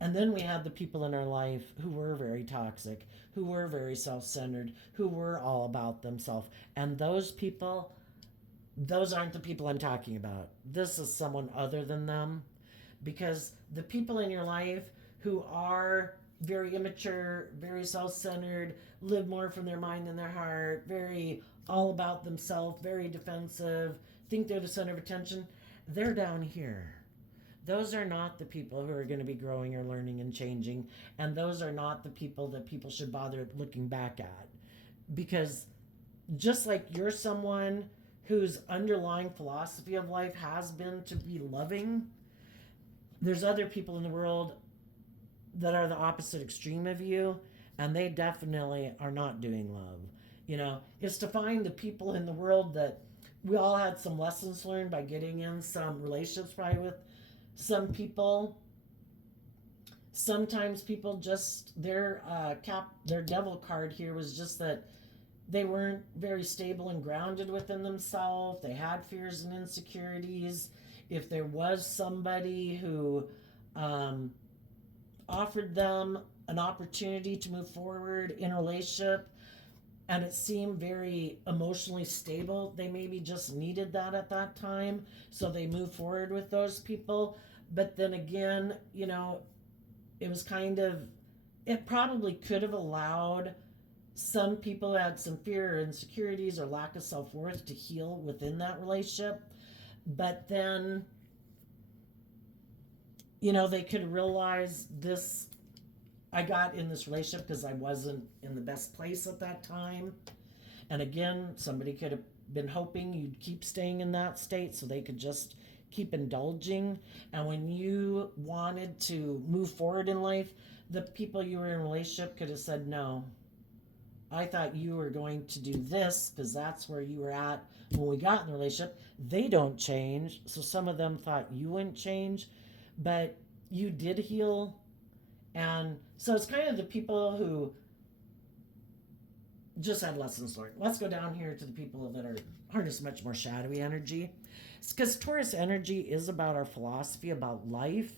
And then we had the people in our life who were very toxic, who were very self-centered, who were all about themselves. And those people, those aren't the people I'm talking about. This is someone other than them. Because the people in your life who are very immature, very self-centered, live more from their mind than their heart, very all about themselves, very defensive, think they're the center of attention, they're down here. Those are not the people who are going to be growing or learning and changing. And those are not the people that people should bother looking back at. Because just like you're someone whose underlying philosophy of life has been to be loving, there's other people in the world that are the opposite extreme of you, and they definitely are not doing love. It's to find the people in the world that we all had some lessons learned by getting in some relationships probably with some people. Sometimes people just their devil card here was just that they weren't very stable and grounded within themselves. They had fears and insecurities. If there was somebody who offered them an opportunity to move forward in a relationship and it seemed very emotionally stable, they maybe just needed that at that time, so they moved forward with those people. But then again, it was it probably could have allowed some people who had some fear or insecurities or lack of self-worth to heal within that relationship. But then, they could realize this, I got in this relationship because I wasn't in the best place at that time. And again, somebody could have been hoping you'd keep staying in that state so they could just keep indulging. And when you wanted to move forward in life, the people you were in a relationship could have said, no, I thought you were going to do this because that's where you were at when we got in the relationship. They don't change. So some of them thought you wouldn't change, but you did heal. And so it's kind of the people who just had lessons learned. Let's go down here to the people that aren't as much more shadowy energy. It's because Taurus energy is about our philosophy about life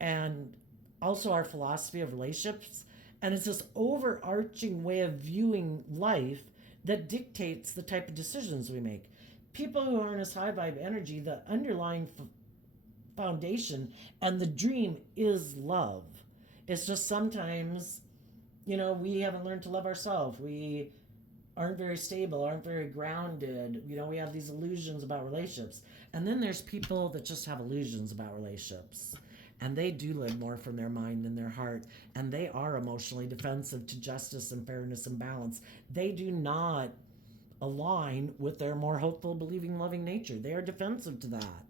and also our philosophy of relationships. And it's this overarching way of viewing life that dictates the type of decisions we make. People who aren't as high vibe energy, the underlying foundation and the dream is love. It's just sometimes, we haven't learned to love ourselves. We aren't very stable, aren't very grounded. We have these illusions about relationships. And then there's people that just have illusions about relationships. And they do live more from their mind than their heart. And they are emotionally defensive to justice and fairness and balance. They do not align with their more hopeful, believing, loving nature. They are defensive to that.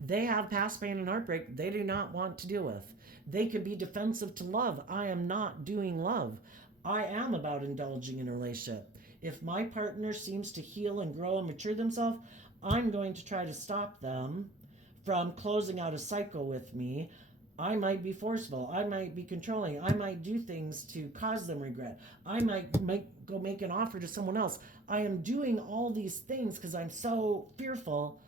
They have past pain and heartbreak they do not want to deal with. They could be defensive to love. I am not doing love. I am about indulging in a relationship. If my partner seems to heal and grow and mature themselves, I'm going to try to stop them from closing out a cycle with me. I might be forceful. I might be controlling. I might do things to cause them regret. I might go make an offer to someone else. I am doing all these things because I'm so fearful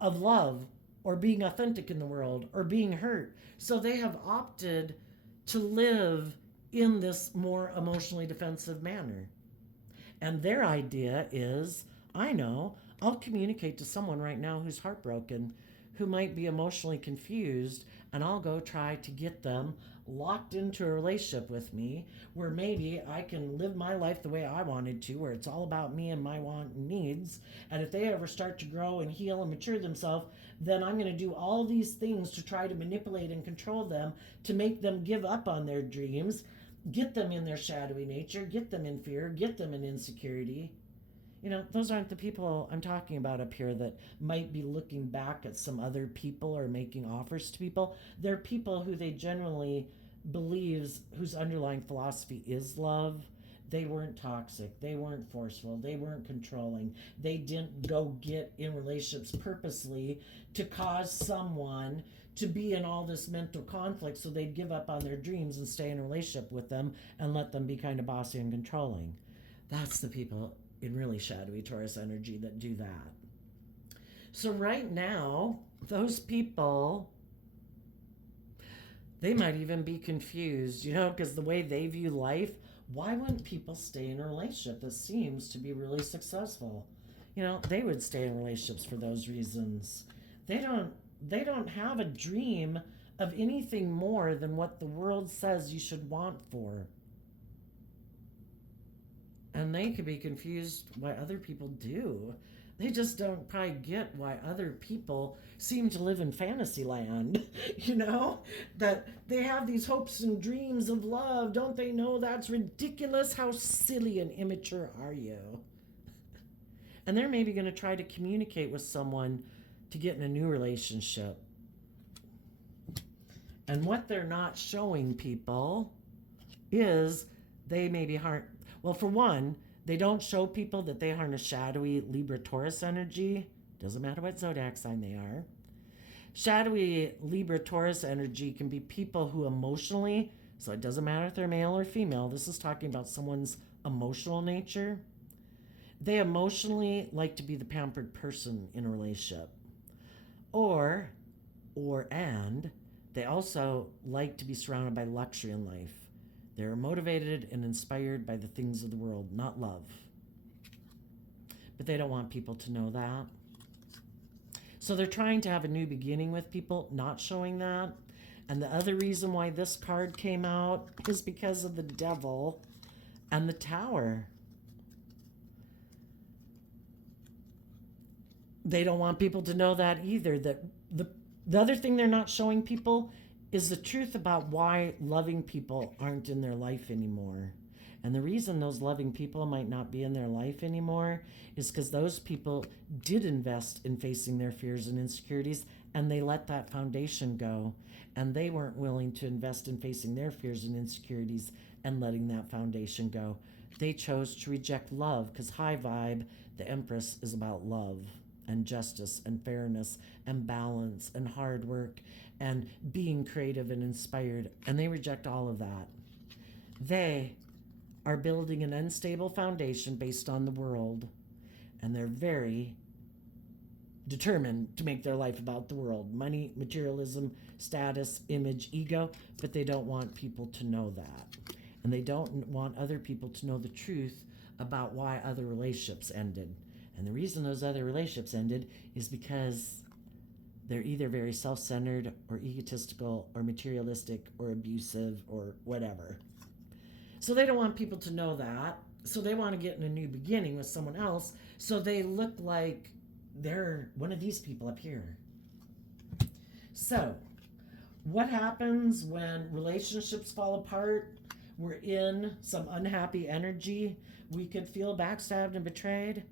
of love or being authentic in the world or being hurt. So they have opted to live in this more emotionally defensive manner. And their idea is, I know, I'll communicate to someone right now who's heartbroken, who might be emotionally confused, and I'll go try to get them locked into a relationship with me where maybe I can live my life the way I wanted to, where it's all about me and my want and needs. And if they ever start to grow and heal and mature themselves, then I'm going to do all these things to try to manipulate and control them to make them give up on their dreams, get them in their shadowy nature, get them in fear, get them in insecurity. You know, those aren't the people I'm talking about up here that might be looking back at some other people or making offers to people. They're people who they generally believes whose underlying philosophy is love. They weren't toxic. They weren't forceful. They weren't controlling. They didn't go get in relationships purposely to cause someone to be in all this mental conflict so they'd give up on their dreams and stay in a relationship with them and let them be kind of bossy and controlling. That's the people in really shadowy Taurus energy that do that. So right now, those people, they might even be confused, you know, because the way they view life, why wouldn't people stay in a relationship that seems to be really successful? You know, they would stay in relationships for those reasons. They don't have a dream of anything more than what the world says you should want for. And they could be confused why other people do. They just don't probably get why other people seem to live in fantasy land, you know? That they have these hopes and dreams of love. Don't they know that's ridiculous? How silly and immature are you? And they're maybe going to try to communicate with someone to get in a new relationship. And what they're not showing people is they maybe aren't. Well, for one, they don't show people that they harness shadowy Libra Taurus energy. Doesn't matter what zodiac sign they are. Shadowy Libra Taurus energy can be people who emotionally, so it doesn't matter if they're male or female, this is talking about someone's emotional nature. They emotionally like to be the pampered person in a relationship. And they also like to be surrounded by luxury in life. They're motivated and inspired by the things of the world, not love. But they don't want people to know that. So they're trying to have a new beginning with people, not showing that. And the other reason why this card came out is because of the Devil and the Tower. They don't want people to know that either. That the other thing they're not showing people is the truth about why loving people aren't in their life anymore. And the reason those loving people might not be in their life anymore is because those people did invest in facing their fears and insecurities, and they let that foundation go. And they weren't willing to invest in facing their fears and insecurities and letting that foundation go. They chose to reject love because high vibe, the Empress, is about love and justice and fairness and balance and hard work and being creative and inspired. And they reject all of that. They are building an unstable foundation based on the world, and they're very determined to make their life about the world. Money, materialism, status, image, ego, but they don't want people to know that. And they don't want other people to know the truth about why other relationships ended. And the reason those other relationships ended is because they're either very self-centered or egotistical or materialistic or abusive or whatever. So they don't want people to know that. So they want to get in a new beginning with someone else. So they look like they're one of these people up here. So what happens when relationships fall apart? We're in some unhappy energy. We could feel backstabbed and betrayed.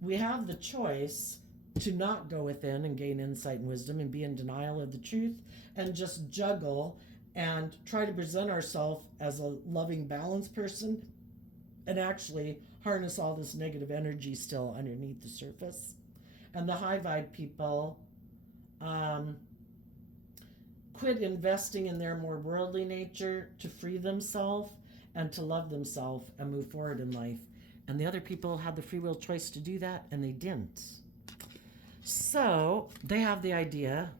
We have the choice to not go within and gain insight and wisdom and be in denial of the truth and just juggle and try to present ourselves as a loving, balanced person and actually harness all this negative energy still underneath the surface. And the high vibe people quit investing in their more worldly nature to free themselves and to love themselves and move forward in life. And the other people had the free will choice to do that, and they didn't. So they have the idea.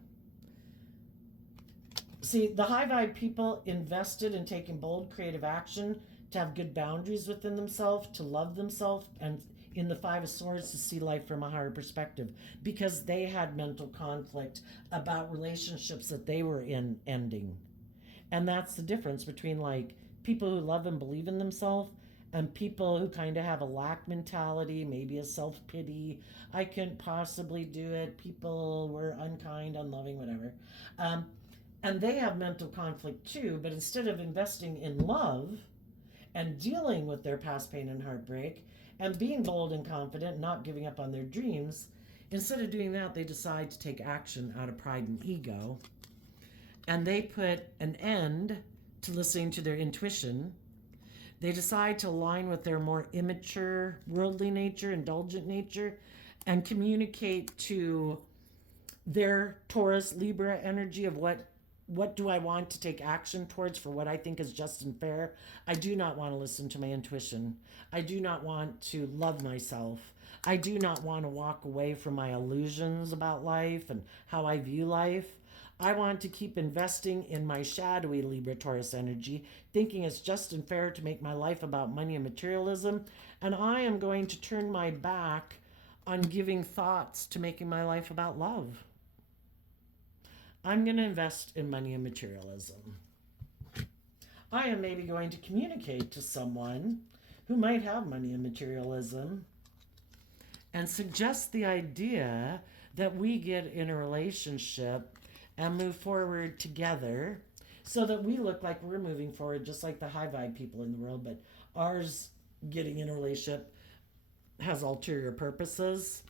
See, the high vibe people invested in taking bold creative action to have good boundaries within themselves, to love themselves, and in the Five of Swords to see life from a higher perspective, because they had mental conflict about relationships that they were in ending. And that's the difference between like people who love and believe in themselves and people who kind of have a lack mentality, maybe a self-pity. I couldn't possibly do it. People were unkind, unloving, whatever. And they have mental conflict too, but instead of investing in love and dealing with their past pain and heartbreak and being bold and confident, not giving up on their dreams, instead of doing that, they decide to take action out of pride and ego. And they put an end to listening to their intuition. They decide to align with their more immature, worldly nature, indulgent nature, and communicate to their Taurus, Libra energy of what do I want to take action towards for what I think is just and fair. I do not want to listen to my intuition. I do not want to love myself. I do not want to walk away from my illusions about life and how I view life. I want to keep investing in my shadowy Libra Taurus energy, thinking it's just and fair to make my life about money and materialism. And I am going to turn my back on giving thoughts to making my life about love. I'm going to invest in money and materialism. I am maybe going to communicate to someone who might have money and materialism and suggest the idea that we get in a relationship and move forward together so that we look like we're moving forward just like the high vibe people in the world, but ours getting in a relationship has ulterior purposes.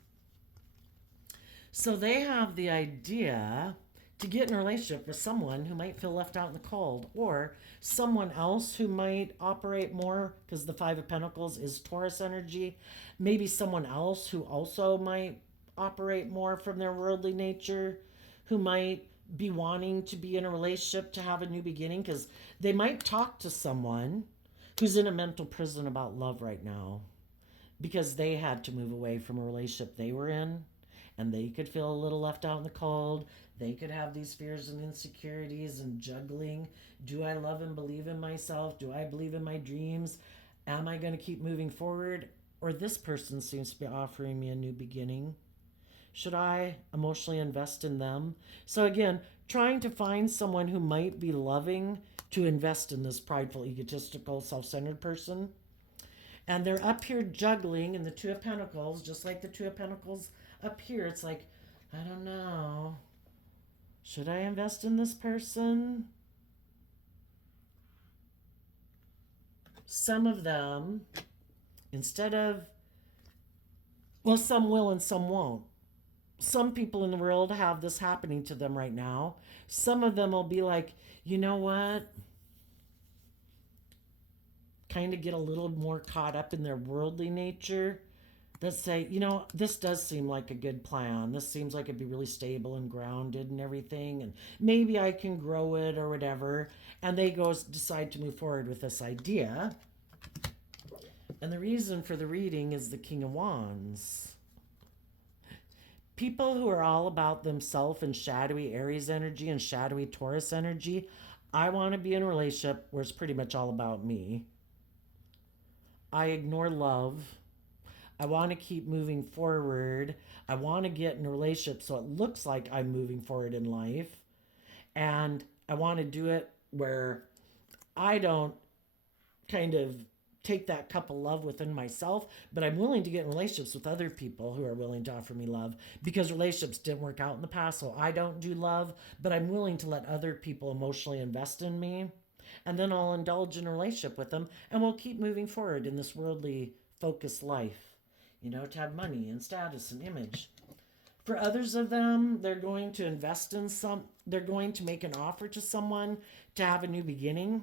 So they have the idea to get in a relationship with someone who might feel left out in the cold, or someone else who might operate more, because the Five of Pentacles is Taurus energy, maybe someone else who also might operate more from their worldly nature, who might be wanting to be in a relationship to have a new beginning, because they might talk to someone who's in a mental prison about love right now because they had to move away from a relationship they were in, and they could feel a little left out in the cold. They could have these fears and insecurities and juggling. Do I love and believe in myself? Do I believe in my dreams? Am I going to keep moving forward? Or this person seems to be offering me a new beginning. Should I emotionally invest in them? So again, trying to find someone who might be loving to invest in this prideful, egotistical, self-centered person. And they're up here juggling in the Two of Pentacles, just like the Two of Pentacles up here. It's like, I don't know. Should I invest in this person? Some of them, instead of, well, some will and some won't. Some people in the world have this happening to them right now. Some of them will be like, you know what? Kind of get a little more caught up in their worldly nature that say, you know, this does seem like a good plan. This seems like it'd be really stable and grounded and everything. And maybe I can grow it or whatever. And they decide to move forward with this idea. And the reason for the reading is the King of Wands. People who are all about themselves and shadowy Aries energy and shadowy Taurus energy, I want to be in a relationship where it's pretty much all about me. I ignore love. I want to keep moving forward. I want to get in a relationship so it looks like I'm moving forward in life. And I want to do it where I don't kind of take that cup of love within myself, but I'm willing to get in relationships with other people who are willing to offer me love, because relationships didn't work out in the past, so I don't do love, but I'm willing to let other people emotionally invest in me. And then I'll indulge in a relationship with them, and we'll keep moving forward in this worldly focused life, you know, to have money and status and image. For others of them, they're going to invest in they're going to make an offer to someone to have a new beginning.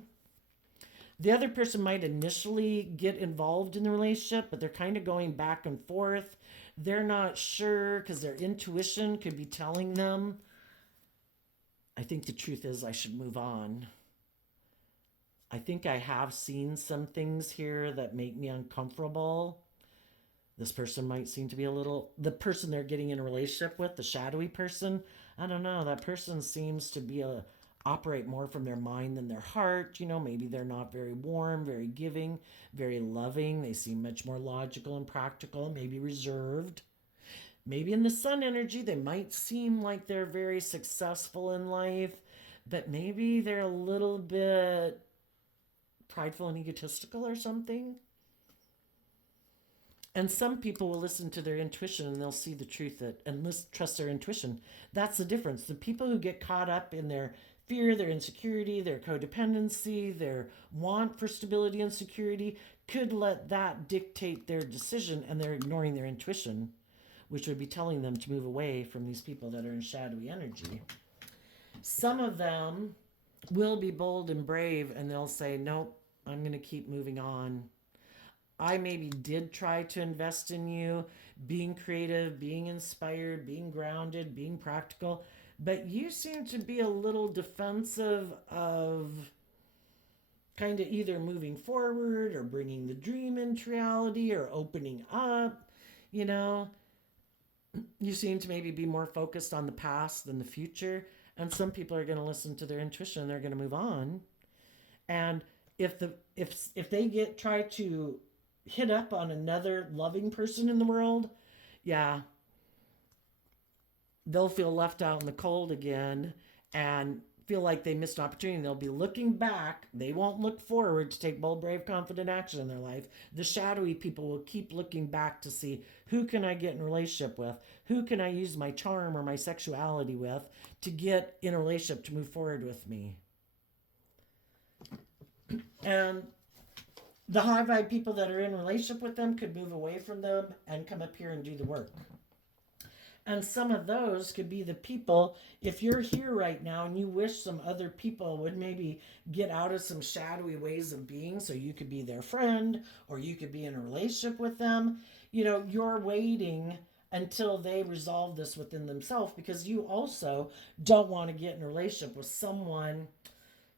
The other person might initially get involved in the relationship, but they're kind of going back and forth. They're not sure because their intuition could be telling them, I think the truth is I should move on. I think I have seen some things here that make me uncomfortable. This person might seem to be the person they're getting in a relationship with, the shadowy person. I don't know. That person seems to operate more from their mind than their heart. Maybe they're not very warm, very giving, very loving. They seem much more logical and practical, maybe reserved. Maybe in the sun energy, they might seem like they're very successful in life, but maybe they're a little bit prideful and egotistical or something. And some people will listen to their intuition and they'll see the truth and trust their intuition. That's the difference. The people who get caught up in their fear, their insecurity, their codependency, their want for stability and security could let that dictate their decision, and they're ignoring their intuition, which would be telling them to move away from these people that are in shadowy energy. Some of them will be bold and brave, and they'll say, nope, I'm going to keep moving on. I maybe did try to invest in you, being creative, being inspired, being grounded, being practical, but you seem to be a little defensive of kind of either moving forward or bringing the dream into reality or opening up. You seem to maybe be more focused on the past than the future. And some people are going to listen to their intuition and they're going to move on. And if they try to hit up on another loving person in the world, yeah, they'll feel left out in the cold again and feel like they missed an opportunity. They'll be looking back. They won't look forward to take bold, brave, confident action in their life. The shadowy people will keep looking back to see, who can I get in a relationship with? Who can I use my charm or my sexuality with to get in a relationship to move forward with me? And the high vibe people that are in a relationship with them could move away from them and come up here and do the work. And some of those could be the people, if you're here right now and you wish some other people would maybe get out of some shadowy ways of being so you could be their friend or you could be in a relationship with them, you're waiting until they resolve this within themselves, because you also don't want to get in a relationship with someone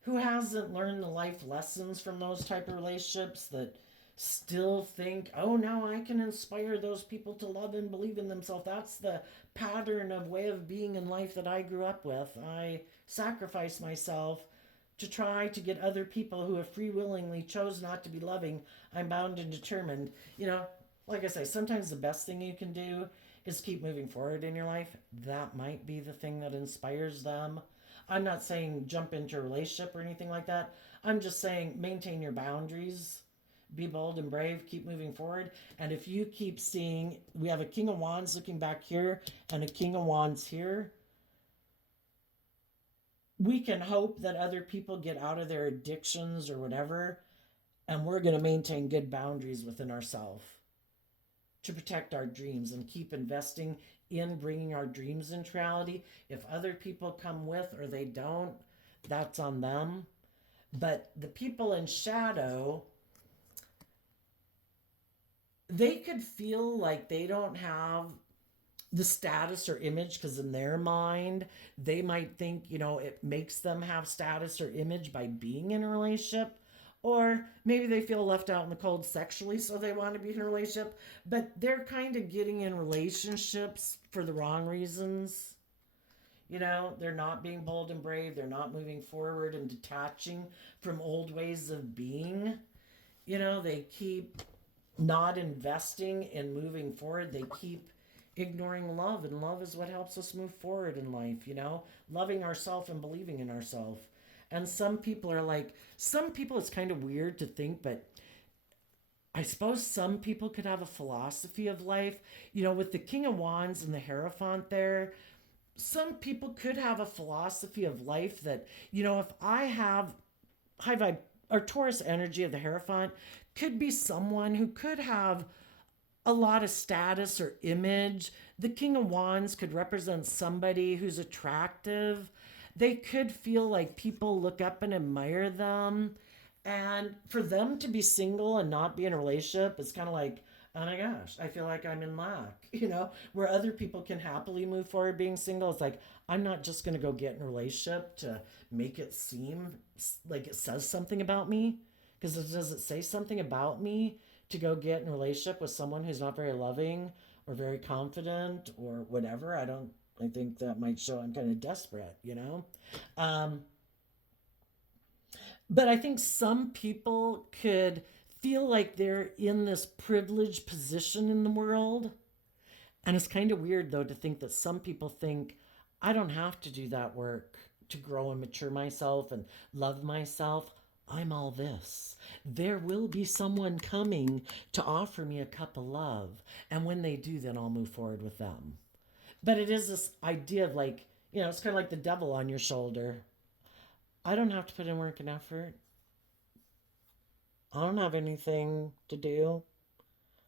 who hasn't learned the life lessons from those type of relationships, that still think, oh no, I can inspire those people to love and believe in themselves. That's the pattern of way of being in life that I grew up with. I sacrificed myself to try to get other people who have free willingly chose not to be loving. I'm bound and determined. Like I say, sometimes the best thing you can do is keep moving forward in your life. That might be the thing that inspires them. I'm not saying jump into a relationship or anything like that. I'm just saying maintain your boundaries. Be bold and brave, keep moving forward. And if you keep seeing, we have a King of Wands looking back here and a King of Wands here, we can hope that other people get out of their addictions or whatever, and we're going to maintain good boundaries within ourselves to protect our dreams and keep investing in bringing our dreams into reality. If other people come with or they don't, that's on them. But the people in shadow, they could feel like they don't have the status or image, because in their mind, they might think, it makes them have status or image by being in a relationship. Or maybe they feel left out in the cold sexually, so they want to be in a relationship. But they're kind of getting in relationships for the wrong reasons. They're not being bold and brave. They're not moving forward and detaching from old ways of being. They keep not investing in moving forward. They keep ignoring love, and love is what helps us move forward in life, loving ourselves and believing in ourselves. And some people it's kind of weird to think, but I suppose some people could have a philosophy of life, with the King of Wands and the Hierophant there. Some people could have a philosophy of life that, if I have high vibe or Taurus energy of the Hierophant, could be someone who could have a lot of status or image. The King of Wands could represent somebody who's attractive. They could feel like people look up and admire them. And for them to be single and not be in a relationship is kind of like Oh my gosh, I feel like I'm in lack, where other people can happily move forward being single. It's like, I'm not just going to go get in a relationship to make it seem like it says something about me. Because does it say something about me to go get in a relationship with someone who's not very loving or very confident or whatever? I think that might show I'm kind of desperate. Um, but I think some people could feel like they're in this privileged position in the world. And it's kind of weird, though, to think that some people think, I don't have to do that work to grow and mature myself and love myself. I'm all this. There will be someone coming to offer me a cup of love. And when they do, then I'll move forward with them. But it is this idea of like, it's kind of like the devil on your shoulder. I don't have to put in work and effort. I don't have anything to do.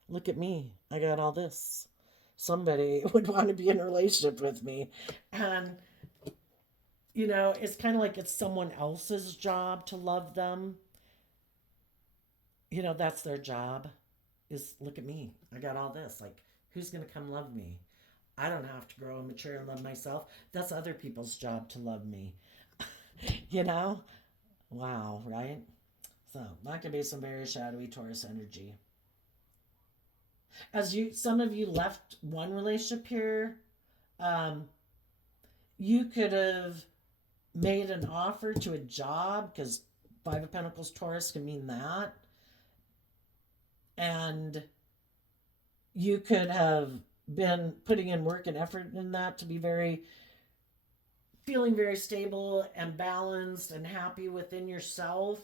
Look at me. I got all this. Somebody would want to be in a relationship with me. And, it's kind of like it's someone else's job to love them. That's their job is look at me. I got all this. Like, who's going to come love me? I don't have to grow and mature and love myself. That's other people's job to love me. you know? Wow, right? So that could be some very shadowy Taurus energy. Some of you left one relationship here, um, you could have made an offer to a job because Five of Pentacles Taurus can mean that, and you could have been putting in work and effort in that to be feeling very stable and balanced and happy within yourself.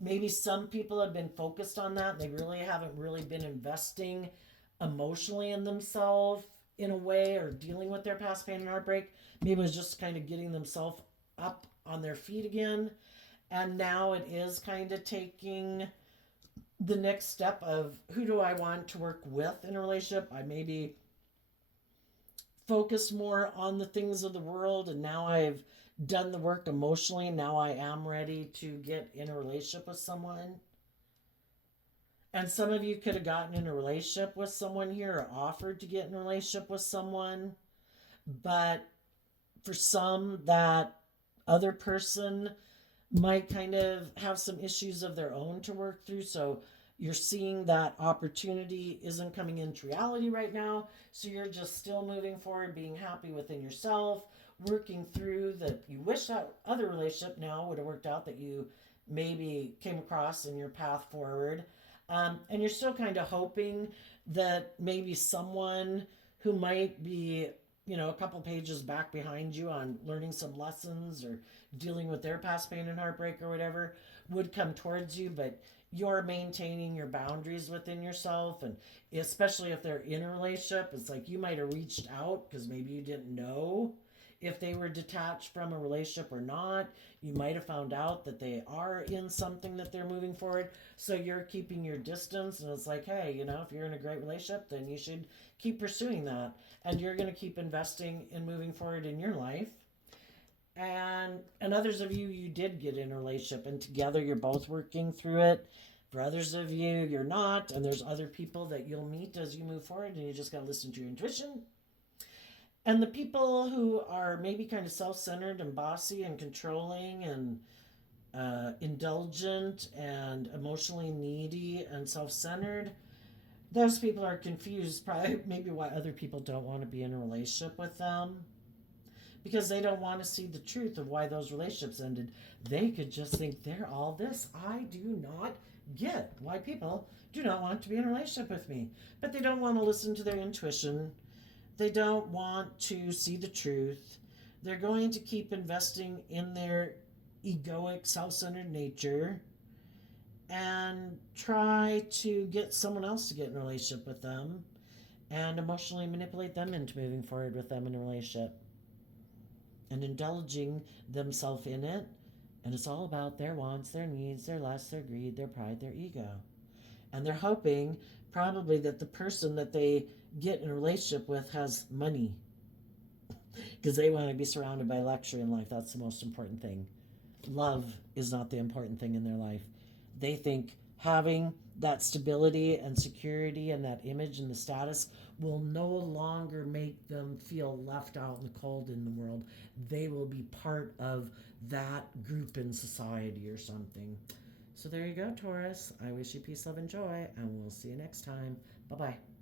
Maybe some people have been focused on that. They really haven't really been investing emotionally in themselves in a way or dealing with their past pain and heartbreak. Maybe it was just kind of getting themselves up on their feet again. And now it is kind of taking the next step of who do I want to work with in a relationship. I maybe focused more on the things of the world, and now I've done the work emotionally. Now I am ready to get in a relationship with someone. And some of you could have gotten in a relationship with someone here or offered to get in a relationship with someone. But for some, that other person might kind of have some issues of their own to work through. So you're seeing that opportunity isn't coming into reality right now. So you're just still moving forward, being happy within yourself, working through that. You wish that other relationship now would have worked out that you maybe came across in your path forward. And you're still kind of hoping that maybe someone who might be, a couple pages back behind you on learning some lessons or dealing with their past pain and heartbreak or whatever would come towards you, but you're maintaining your boundaries within yourself. And especially if they're in a relationship, it's like you might have reached out because maybe you didn't know if they were detached from a relationship or not. You might have found out that they are in something that they're moving forward. So you're keeping your distance. And it's like, hey, if you're in a great relationship, then you should keep pursuing that. And you're going to keep investing in moving forward in your life. And others of you, you did get in a relationship and together you're both working through it. For others of you, you're not. And there's other people that you'll meet as you move forward, and you just got to listen to your intuition. And the people who are maybe kind of self-centered and bossy and controlling and indulgent and emotionally needy and self-centered, those people are confused probably maybe why other people don't want to be in a relationship with them, because they don't want to see the truth of why those relationships ended. They could just think they're all this. I do not get why people do not want to be in a relationship with me, but they don't want to listen to their intuition. They don't want to see the truth. They're going to keep investing in their egoic, self-centered nature and try to get someone else to get in a relationship with them and emotionally manipulate them into moving forward with them in a relationship and indulging themselves in it. And it's all about their wants, their needs, their lusts, their greed, their pride, their ego. And they're hoping probably that the person that they get in a relationship with has money because they want to be surrounded by luxury in life. That's the most important thing. Love is not the important thing in their life. They think having that stability and security and that image and the status will no longer make them feel left out in the cold in the world. They will be part of that group in society or something. So there you go, Taurus. I wish you peace, love, and joy, and we'll see you next time. Bye bye.